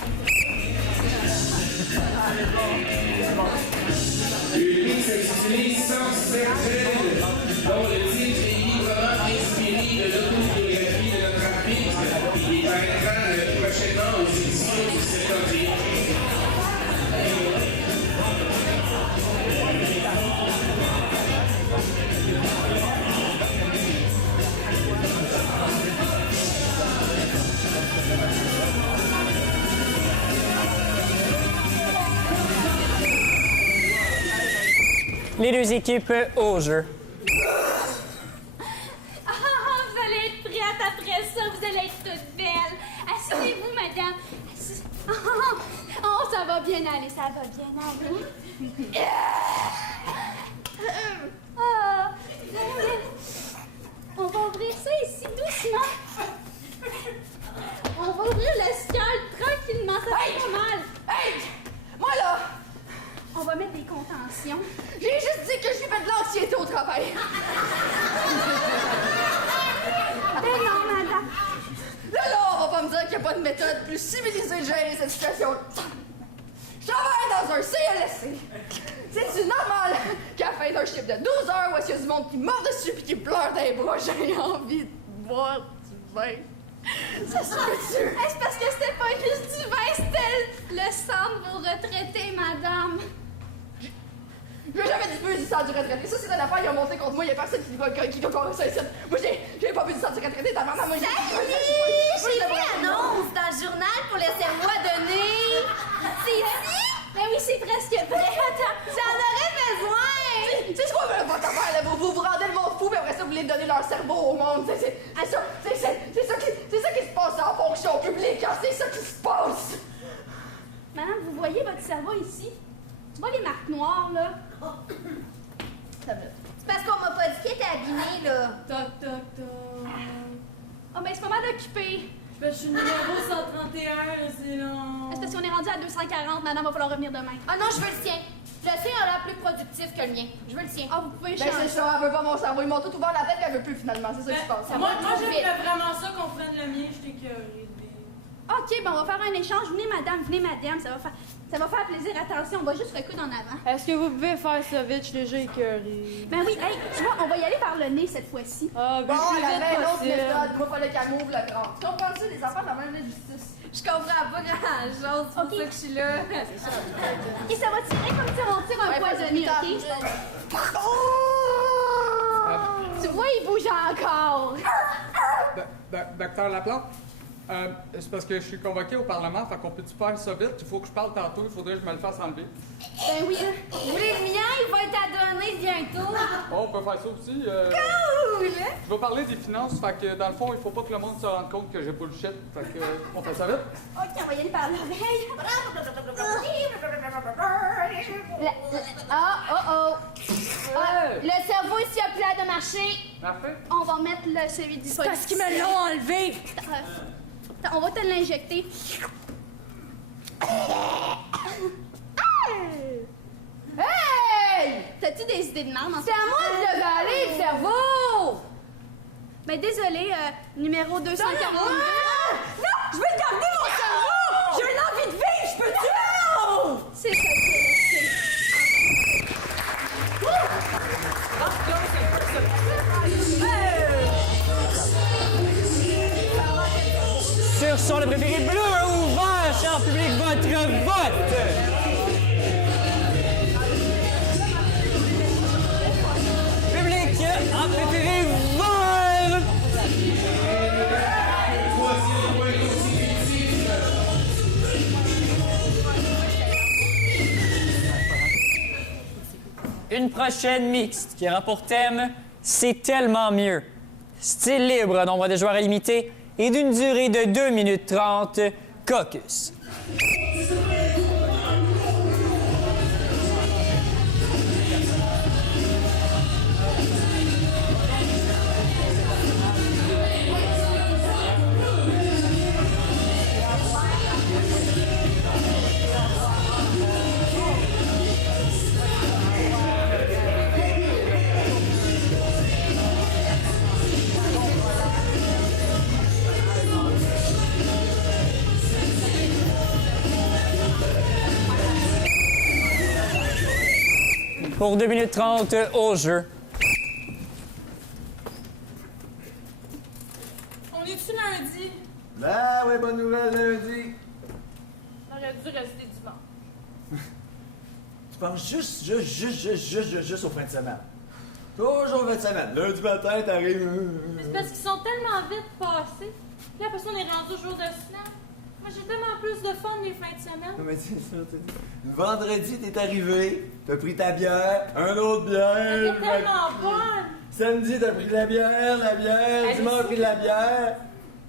Une mix intitulée Sans cervelle, dont le titre est librement inspiré de l'autobiographie de notre arbitre, qui paraîtra prochainement aux éditions du Septentrion. Les 2 équipes au jeu. Vous allez être prête après ça, vous allez être toute belle. Asseyez-vous, madame. Oh, ça va bien aller, ça va bien aller. On va ouvrir ça ici doucement. On va ouvrir le skull tranquillement, ça fait pas mal. Hey! méthode plus civilisée de gérer cette situation. Je travaille dans un CLSC. C'est-tu normal qu'à la fin d'un chiffre de 12 heures où est-ce qu'il y a du monde qui mord dessus pis qui pleure des bras, j'ai envie de boire du vin? Ça se peut-tu? C'est parce que c'était pas juste du vin, c'était le sang de vos retraités, madame. Je n'ai jamais bu du sang du retraité. Ça, c'est une affaire qui a monté contre moi. Il y a personne qui comprend ça ici. Moi, j'ai pas bu du sang du retraité. Ta maman, moi, J'ai vu l'annonce dans le journal pour les cerveaux à donner. C'est ici? Mais oui, c'est presque prêt. J'en aurais besoin. Tu sais ce qu'on veut votre affaire, là? Vous rendez le monde fou, mais après ça, vous voulez donner leur cerveau au monde. C'est ça qui se passe en fonction publique. Hein? C'est ça qui se passe. Madame, vous voyez votre cerveau ici? Tu vois les marques noires, là? C'est parce qu'on m'a pas dit qu'il était abîmé, là. Toc, toc, toc. Oh, ben, c'est pas mal occupé. Je suis numéro 131, c'est long. C'est parce qu'on est rendu à 240, madame, va falloir revenir demain. Ah non, je veux le sien. Le sien a l'air plus productif que le mien. Je veux le sien. Ah, vous pouvez Ben, changer. c'est ça, elle veut pas mon cerveau. Ils m'ont tout ouvert la tête et elle veut plus, finalement. C'est ça qui se passe. Moi j'aimerais vraiment ça qu'on prenne le mien, je t'écœurée. OK, ben, on va faire un échange. Venez, madame, ça va faire plaisir. Attention, on va juste recoudre en avant. Est-ce que vous pouvez faire ça vite? Je suis déjà écœurée. Ben oui, hey, tu vois, on va y aller par le nez cette fois-ci. Ah, Bon, plus elle avait vite une autre possible. méthode. Moi, fallait qu'elle m'ouvre le grand. Tu comprends-tu, les enfants de la même justice? Je comprends pas grand-chose, c'est pour ça que je suis là. C'est ça. Et ça va tirer comme si on tire un poisonnier, OK? Tu vois, il bouge encore. Docteur Laplante, c'est parce que je suis convoqué au Parlement, fait qu'on peut-tu faire ça vite? Il faut que je parle tantôt, il faudrait que je me le fasse enlever. Ben oui. Vous voulez le mien? Il va être à donner bientôt. Bon, on peut faire ça aussi. Cool! Je vais parler des finances, fait que dans le fond, il faut pas que le monde se rende compte que j'ai bullshit. Fait que, on fait ça vite? OK, on va y aller par l'oreille. Le cerveau ici a plus l'air de marcher. Parfait. On va mettre celui du C'est parce qu'ils me l'ont enlevé. On va te l'injecter. Hey! T'as-tu des idées de merde? C'est à moi de le aller, le cerveau! Ben désolé, numéro 242. Non! Je veux garder mon cerveau! J'ai une envie de vivre, je peux-tu? Non! C'est ça. Sur son le préféré bleu ou vert, cher public, votre vote! Public a préféré vert! Une prochaine mixte qui aura pour thème « C'est tellement mieux ». Style libre, nombre de joueurs illimité et d'une durée de 2 minutes 30, caucus. Pour 2 minutes 30 au jeu. On est-tu lundi? Ben ouais, bonne nouvelle lundi. On aurait dû rester dimanche. Tu penses juste aux fins de semaine. Toujours fin de semaine. Lundi matin, t'arrives. Mais c'est parce qu'ils sont tellement vite passés. Puis après ça, on est rendu au jour de semaine. Moi, j'ai tellement plus de fun les fins de semaine. Non, mais c'est ça, vendredi, t'es arrivé, t'as pris ta bière, un autre bière. C'est tellement bonne. Samedi, t'as pris de la bière, dimanche, pris de la bière.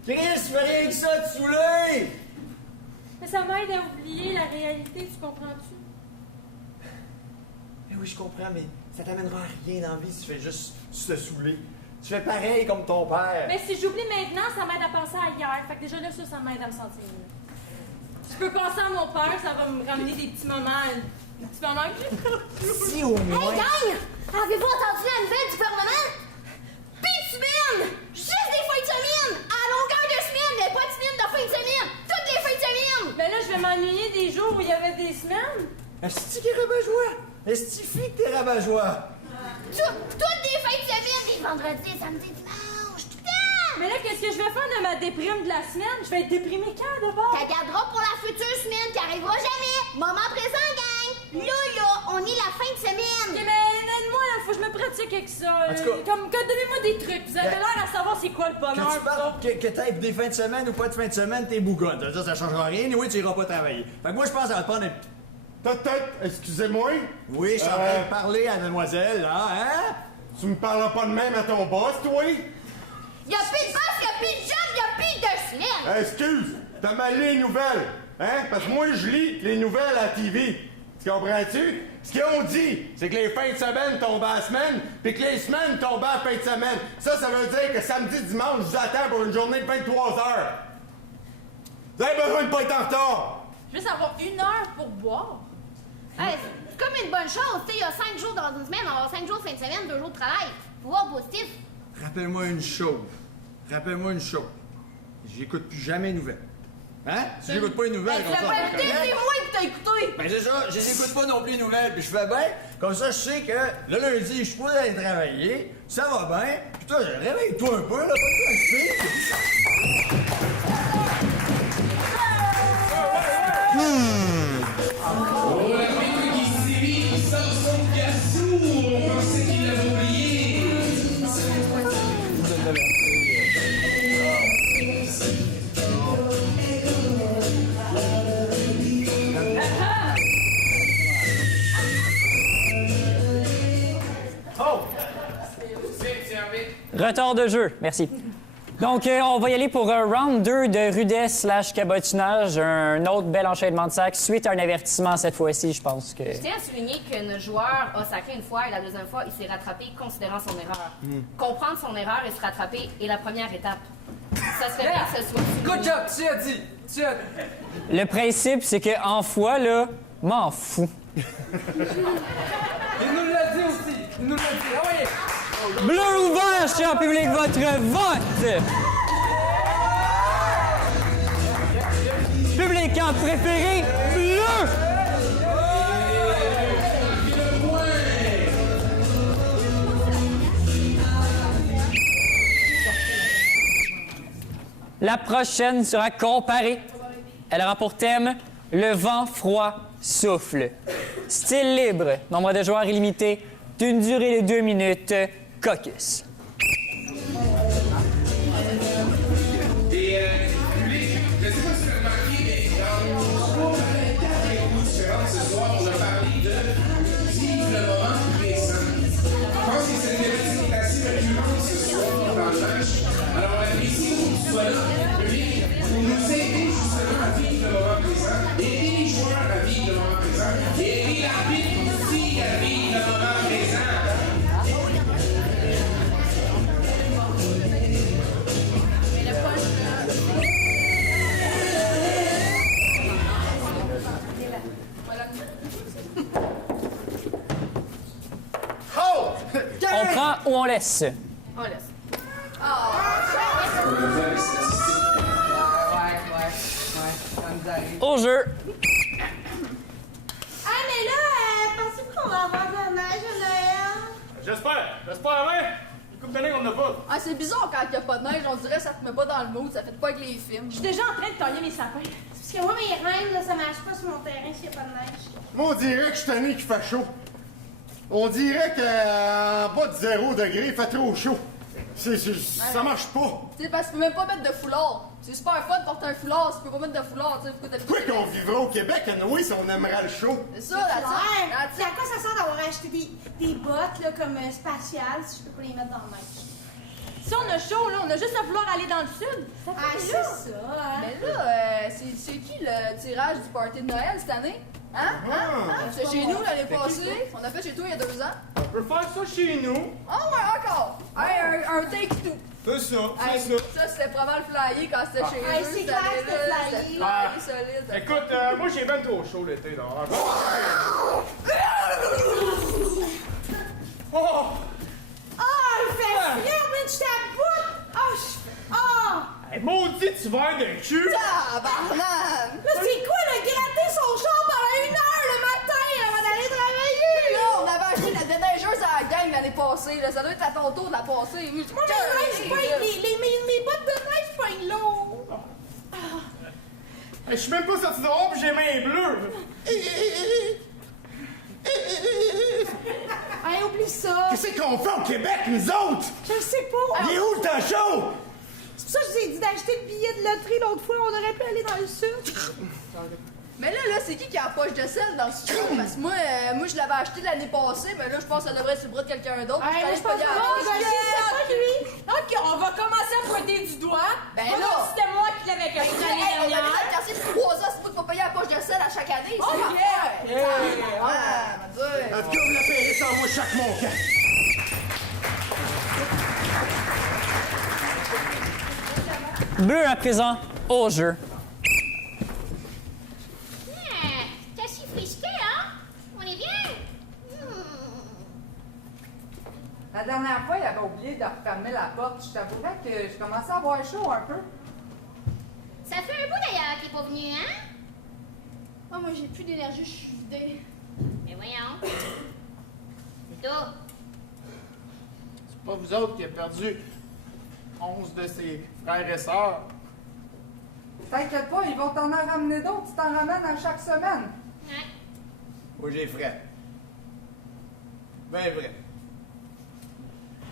Chris, tu fais rien que ça, te saouler! Mais ça m'aide à oublier la réalité, tu comprends-tu? Mais oui, je comprends, mais ça t'amènera à rien dans la vie si tu fais juste te saouler. Tu fais pareil comme ton père. Mais si j'oublie maintenant, ça m'aide à penser à hier. Fait que déjà là, ça m'aide à me sentir mieux. Je peux penser à mon père, ça va me ramener des petits moments que Si au moins... Hey, gang! Avez-vous entendu la nouvelle du gouvernement? Plus de semaine! Juste des fins de semaine! À longueur de semaine, mais pas de semaine de fin de semaine! Est-ce que t'es rabat-joie? Est-ce que t'es rabat-joie? Toutes les fins de semaine, les vendredis, samedis, dimanches, tout le temps! Mais là, qu'est-ce que je vais faire de ma déprime de la semaine? Je vais être déprimée quand d'abord? T'as garderas pour la future semaine qui arrivera jamais! Moment présent, gang! Là, on est la fin de semaine! Ok, mais aide-moi, là, faut que je me pratique avec ça. En tout cas- Donnez-moi des trucs. Vous avez l'air à savoir c'est quoi le bonheur. Que tu parles, que t'aies des fins de semaine ou pas de fin de semaine, t'es bougonne. Ça changera rien, et oui, tu iras pas travailler. Fait que moi, je pense que ça va te prendre un... Excusez-moi? Oui, je suis en train de parler à mademoiselle, là, hein? Tu me parleras pas de même à ton boss, toi? Y'a plus de boss, y'a plus de job, y'a plus de semaine! Excuse, t'as mal lu les nouvelles, hein? Parce que moi, je lis les nouvelles à la TV. Tu comprends-tu? Ce qu'ils ont dit, c'est que les fins de semaine tombent à la semaine, puis que les semaines tombent à la fin de semaine. Ça veut dire que samedi, dimanche, je vous attends pour une journée de 23 heures. Vous avez besoin de pas être en retard. Je veux savoir 1 heure pour boire. Hey, c'est comme une bonne chose, tu sais, il y a 5 jours dans une semaine, on va avoir 5 jours de fin de semaine, 2 jours de travail. Faut voir positif. Rappelle-moi une chose. J'écoute plus jamais les nouvelles. Hein? Si j'écoute pas les nouvelles, Ben, comme tu ça... l'as pas écouté, c'est moi qui t'ai écouté! Ben c'est ça, je les écoute pas non plus les nouvelles, puis je fais bien, comme ça je sais que le lundi, je suis pas aller travailler, ça va bien, puis toi, réveille-toi un peu, là, pas Oh, la fille qui sévit, qui sort son cassou, on pensait qu'il l'avait oublié. Retard de jeu, merci. Donc, on va y aller pour un round 2 de rudesse / cabotinage. Un autre bel enchaînement de sacs suite à un avertissement cette fois-ci, je pense que... Je tiens à souligner que notre joueur a sacré une fois et la deuxième fois, il s'est rattrapé considérant son erreur. Comprendre son erreur et se rattraper est la première étape. Ça serait bien que ce soit... Good job, tu as dit. Le principe, c'est que en foi, là, m'en fous. Il nous l'a dit aussi. Il nous l'a dit. Ah oui. Bleu ou vert, cher public, votre vote! Public en préféré, bleu! La prochaine sera comparée. Elle aura pour thème le vent froid souffle. Style libre, nombre de joueurs illimité, d'une durée de 2 minutes. Caucus. Et public, je sais pas si vous avez remarqué, mais dans les coups différentes ce soir, on a parlé de vivre le moment présent. Je pense que c'est une thématique qui est assez récurrente ce soir dans le match. Alors on apprécie que vous soyez là, public, pour nous aider justement à vivre le moment présent, aider les joueurs à vivre le moment présent, et aider l'arbitre aussi à vivre le moment présent. On prend ou on laisse? On laisse. Au jeu. Ah, mais là, pensez-vous qu'on va avoir de la neige à Noël? J'espère, hein? Une coupe d'année qu'on n'a pas. Ah, c'est bizarre quand il n'y a pas de neige, on dirait que ça te met pas dans le mood, ça fait pas avec les films. Je suis déjà en train de tailler mes sapins. Parce que moi, mes reines, là, ça marche pas sur mon terrain s'il n'y a pas de neige. Moi, on dirait que je suis tanné qu'il fait chaud. On dirait qu'en bas de 0 degré, il fait trop chaud. Ça marche pas. Tu sais, parce que tu peux même pas mettre de foulard. C'est super fun de porter un foulard, si tu peux pas mettre de foulard, tu sais, pourquoi t'as Pourquoi qu'on vivra au Québec, Noé, si on aimerait le chaud? C'est ça, la C'est à quoi ça sert d'avoir acheté des bottes, là, comme spatiales, si je peux pas les mettre dans la neige? Si on a chaud, là, on a juste à vouloir aller dans le sud. Ah, c'est ça, hein? Mais là, c'est qui le tirage du party de Noël cette année? Hein? C'est chez nous l'année passée. On a fait chez toi il y a 2 ans. On peut faire ça chez nous. Ah ouais, encore! Hey, un take-two. C'est ça, Hey, ça, c'était pas mal flyé quand c'était chez Hey, eux. c'est cette clair que c'était année-là, flyé. C'était flyé solide. Écoute, moi j'ai ben trop chaud l'été, là. Oh! Ah, il fait frais, mais je t'aboute! Hey, maudit tu verre de cul! Tabarnane! Là, c'est quoi, le gratter son char pendant 1 heure le matin, passer, là. Ça doit être à ton tour de la passer. Oui, Moi, mes bottes de neige pognent l'eau. Je suis même pas sorti dehors pis j'ai les mains bleues. Hey, oublie ça. Qu'est-ce qu'on fait au Québec, nous autres? Je sais pas. Il est où le temps chaud? C'est pour ça que je vous ai dit d'acheter le billet de loterie l'autre fois. On aurait pu aller dans le sud. Mais là, c'est qui a la poche de sel dans ce trou? Parce que moi, je l'avais acheté l'année passée, mais là, je pense que ça devrait être sur le bras de quelqu'un d'autre. Hey, moi, je pense que c'est pas lui. OK, on va commencer à pointer du doigt. Ben Pas là. comme si c'était moi qui l'avais cassé l'année On a dernière. déjà cassé 3 ans, c'est pas qu'il faut payer la poche de sel à chaque année. Oh, c'est yeah. En tout cas, vous la payez sans moi chaque mon camp. Bleu à présent, au jeu. T'as si frisqué, hein? On est bien? La dernière fois, il avait oublié de refermer la porte. Je t'avouerais que je commençais à avoir chaud un peu. Ça fait un bout d'ailleurs qu'il est pas venu, hein? Oh, moi, j'ai plus d'énergie, je suis vidée. Mais voyons. Plutôt. C'est pas vous autres qui avez perdu 11 de ses frères et sœurs. T'inquiète pas, ils vont t'en ramener d'autres. Tu t'en ramènes à chaque semaine. Ouais. Moi, j'ai frais. Ben vrai.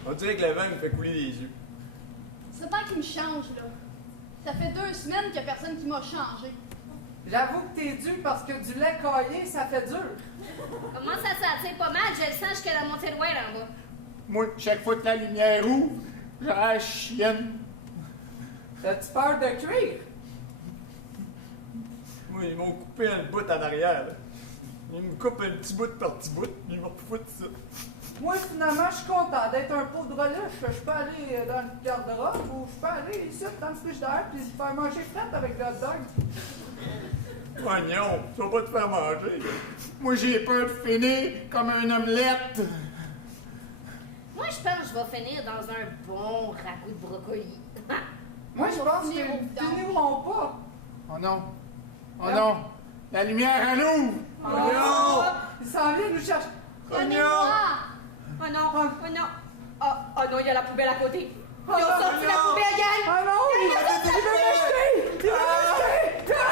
On dirait que le vin me fait couler les yeux. C'est pas qu'il me change, là. Ça fait 2 semaines qu'il y a personne qui m'a changé. J'avoue que t'es dû parce que du lait caillé, ça fait dur. Comment ça s'attire pas mal? Je le sens jusqu'à la montée de Wade en bas. Moi, chaque fois que la lumière ouvre, j'ai la chienne. T'as-tu peur de cuire? Moi, ils m'ont coupé un bout en arrière. Là. Ils me coupent un petit bout par petit bout, ils m'ont foutu ça. Moi, finalement, je suis content d'être un pauvre louche. Je peux aller dans le garde-robe ou je peux aller ici, dans le frigidaire, puis faire manger frette avec le hot dog. Oignon, tu vas pas te faire manger. Moi, j'ai peur de finir comme un omelette. Moi, je pense que je vais finir dans un bon ragoût de brocoli. Moi, je pense qu'ils finiront pas. Oh non. Oh non. La lumière, elle ouvre. Oh non! Ils s'en viennent nous chercher. Oh non, oh non. Oh non, il y a la poubelle à côté. Ils ont Oh non, sorti la non. poubelle, gang! Oh non, Gang, il ils ont sorti la veut l'acheter! Il veut l'acheter!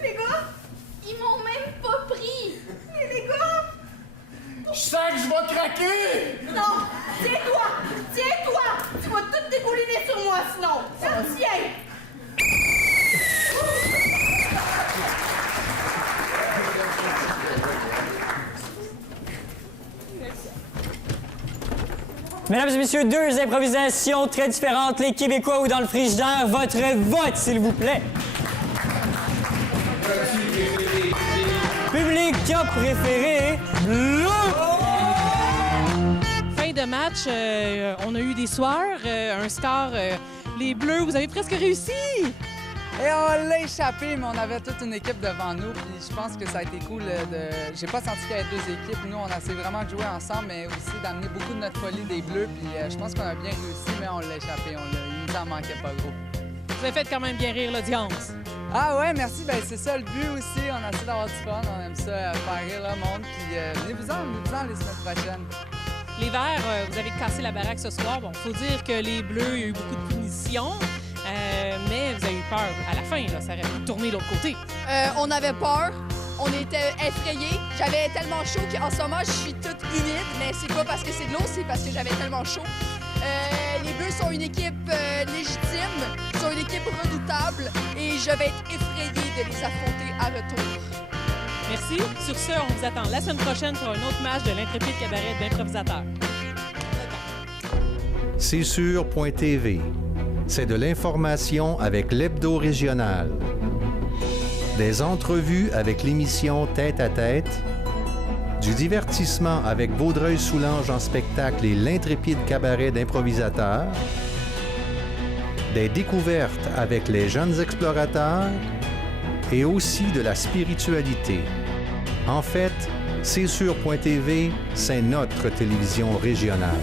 Les gars, ils m'ont même pas pris. Mais les gars! Je sens que je vais craquer. Non! Tiens-toi! Tiens-toi! Tu vas tout découliner sur moi, sinon! Ça tient! Mesdames et messieurs, 2 improvisations très différentes. Les Québécois ou dans le frigidaire, votre vote, s'il vous plaît. Public qui a préféré bleu. Fin de match, on a eu des soirs, un score. Les Bleus, vous avez presque réussi! Et on l'a échappé, mais on avait toute une équipe devant nous, puis je pense que ça a été cool de... J'ai pas senti qu'il y avait 2 équipes. Nous, on a essayé vraiment de jouer ensemble, mais aussi d'amener beaucoup de notre folie des Bleus, puis je pense qu'on a bien réussi, mais on l'a échappé. Il nous en manquait pas gros. Vous avez fait quand même bien rire l'audience. Ah ouais, merci. Ben c'est ça le but aussi. On a essayé d'avoir du fun. On aime ça, faire rire le monde. Puis venez-vous-en les semaines prochaines. Les Verts, vous avez cassé la baraque ce soir. Bon, faut dire que les Bleus, il y a eu beaucoup de punitions, mais vous avez eu peur à la fin. Là, ça aurait pu tourner de l'autre côté. On avait peur. On était effrayés. J'avais tellement chaud qu'en ce moment, je suis toute humide. Mais c'est pas parce que c'est de l'eau, c'est parce que j'avais tellement chaud. Les Bleus sont une équipe légitime, sont une équipe redoutable et je vais être effrayée de les affronter à retour. Merci. Sur ce, on vous attend la semaine prochaine pour un autre match de l'intrépide cabaret d'improvisateurs. C'est sûr.tv. C'est de l'information avec l'hebdo régional. Des entrevues avec l'émission Tête à tête. Du divertissement avec Vaudreuil-Soulanges en spectacle et l'intrépide cabaret d'improvisateurs. Des découvertes avec les jeunes explorateurs. Et aussi de la spiritualité. En fait, c'est sûr.tv, c'est notre télévision régionale.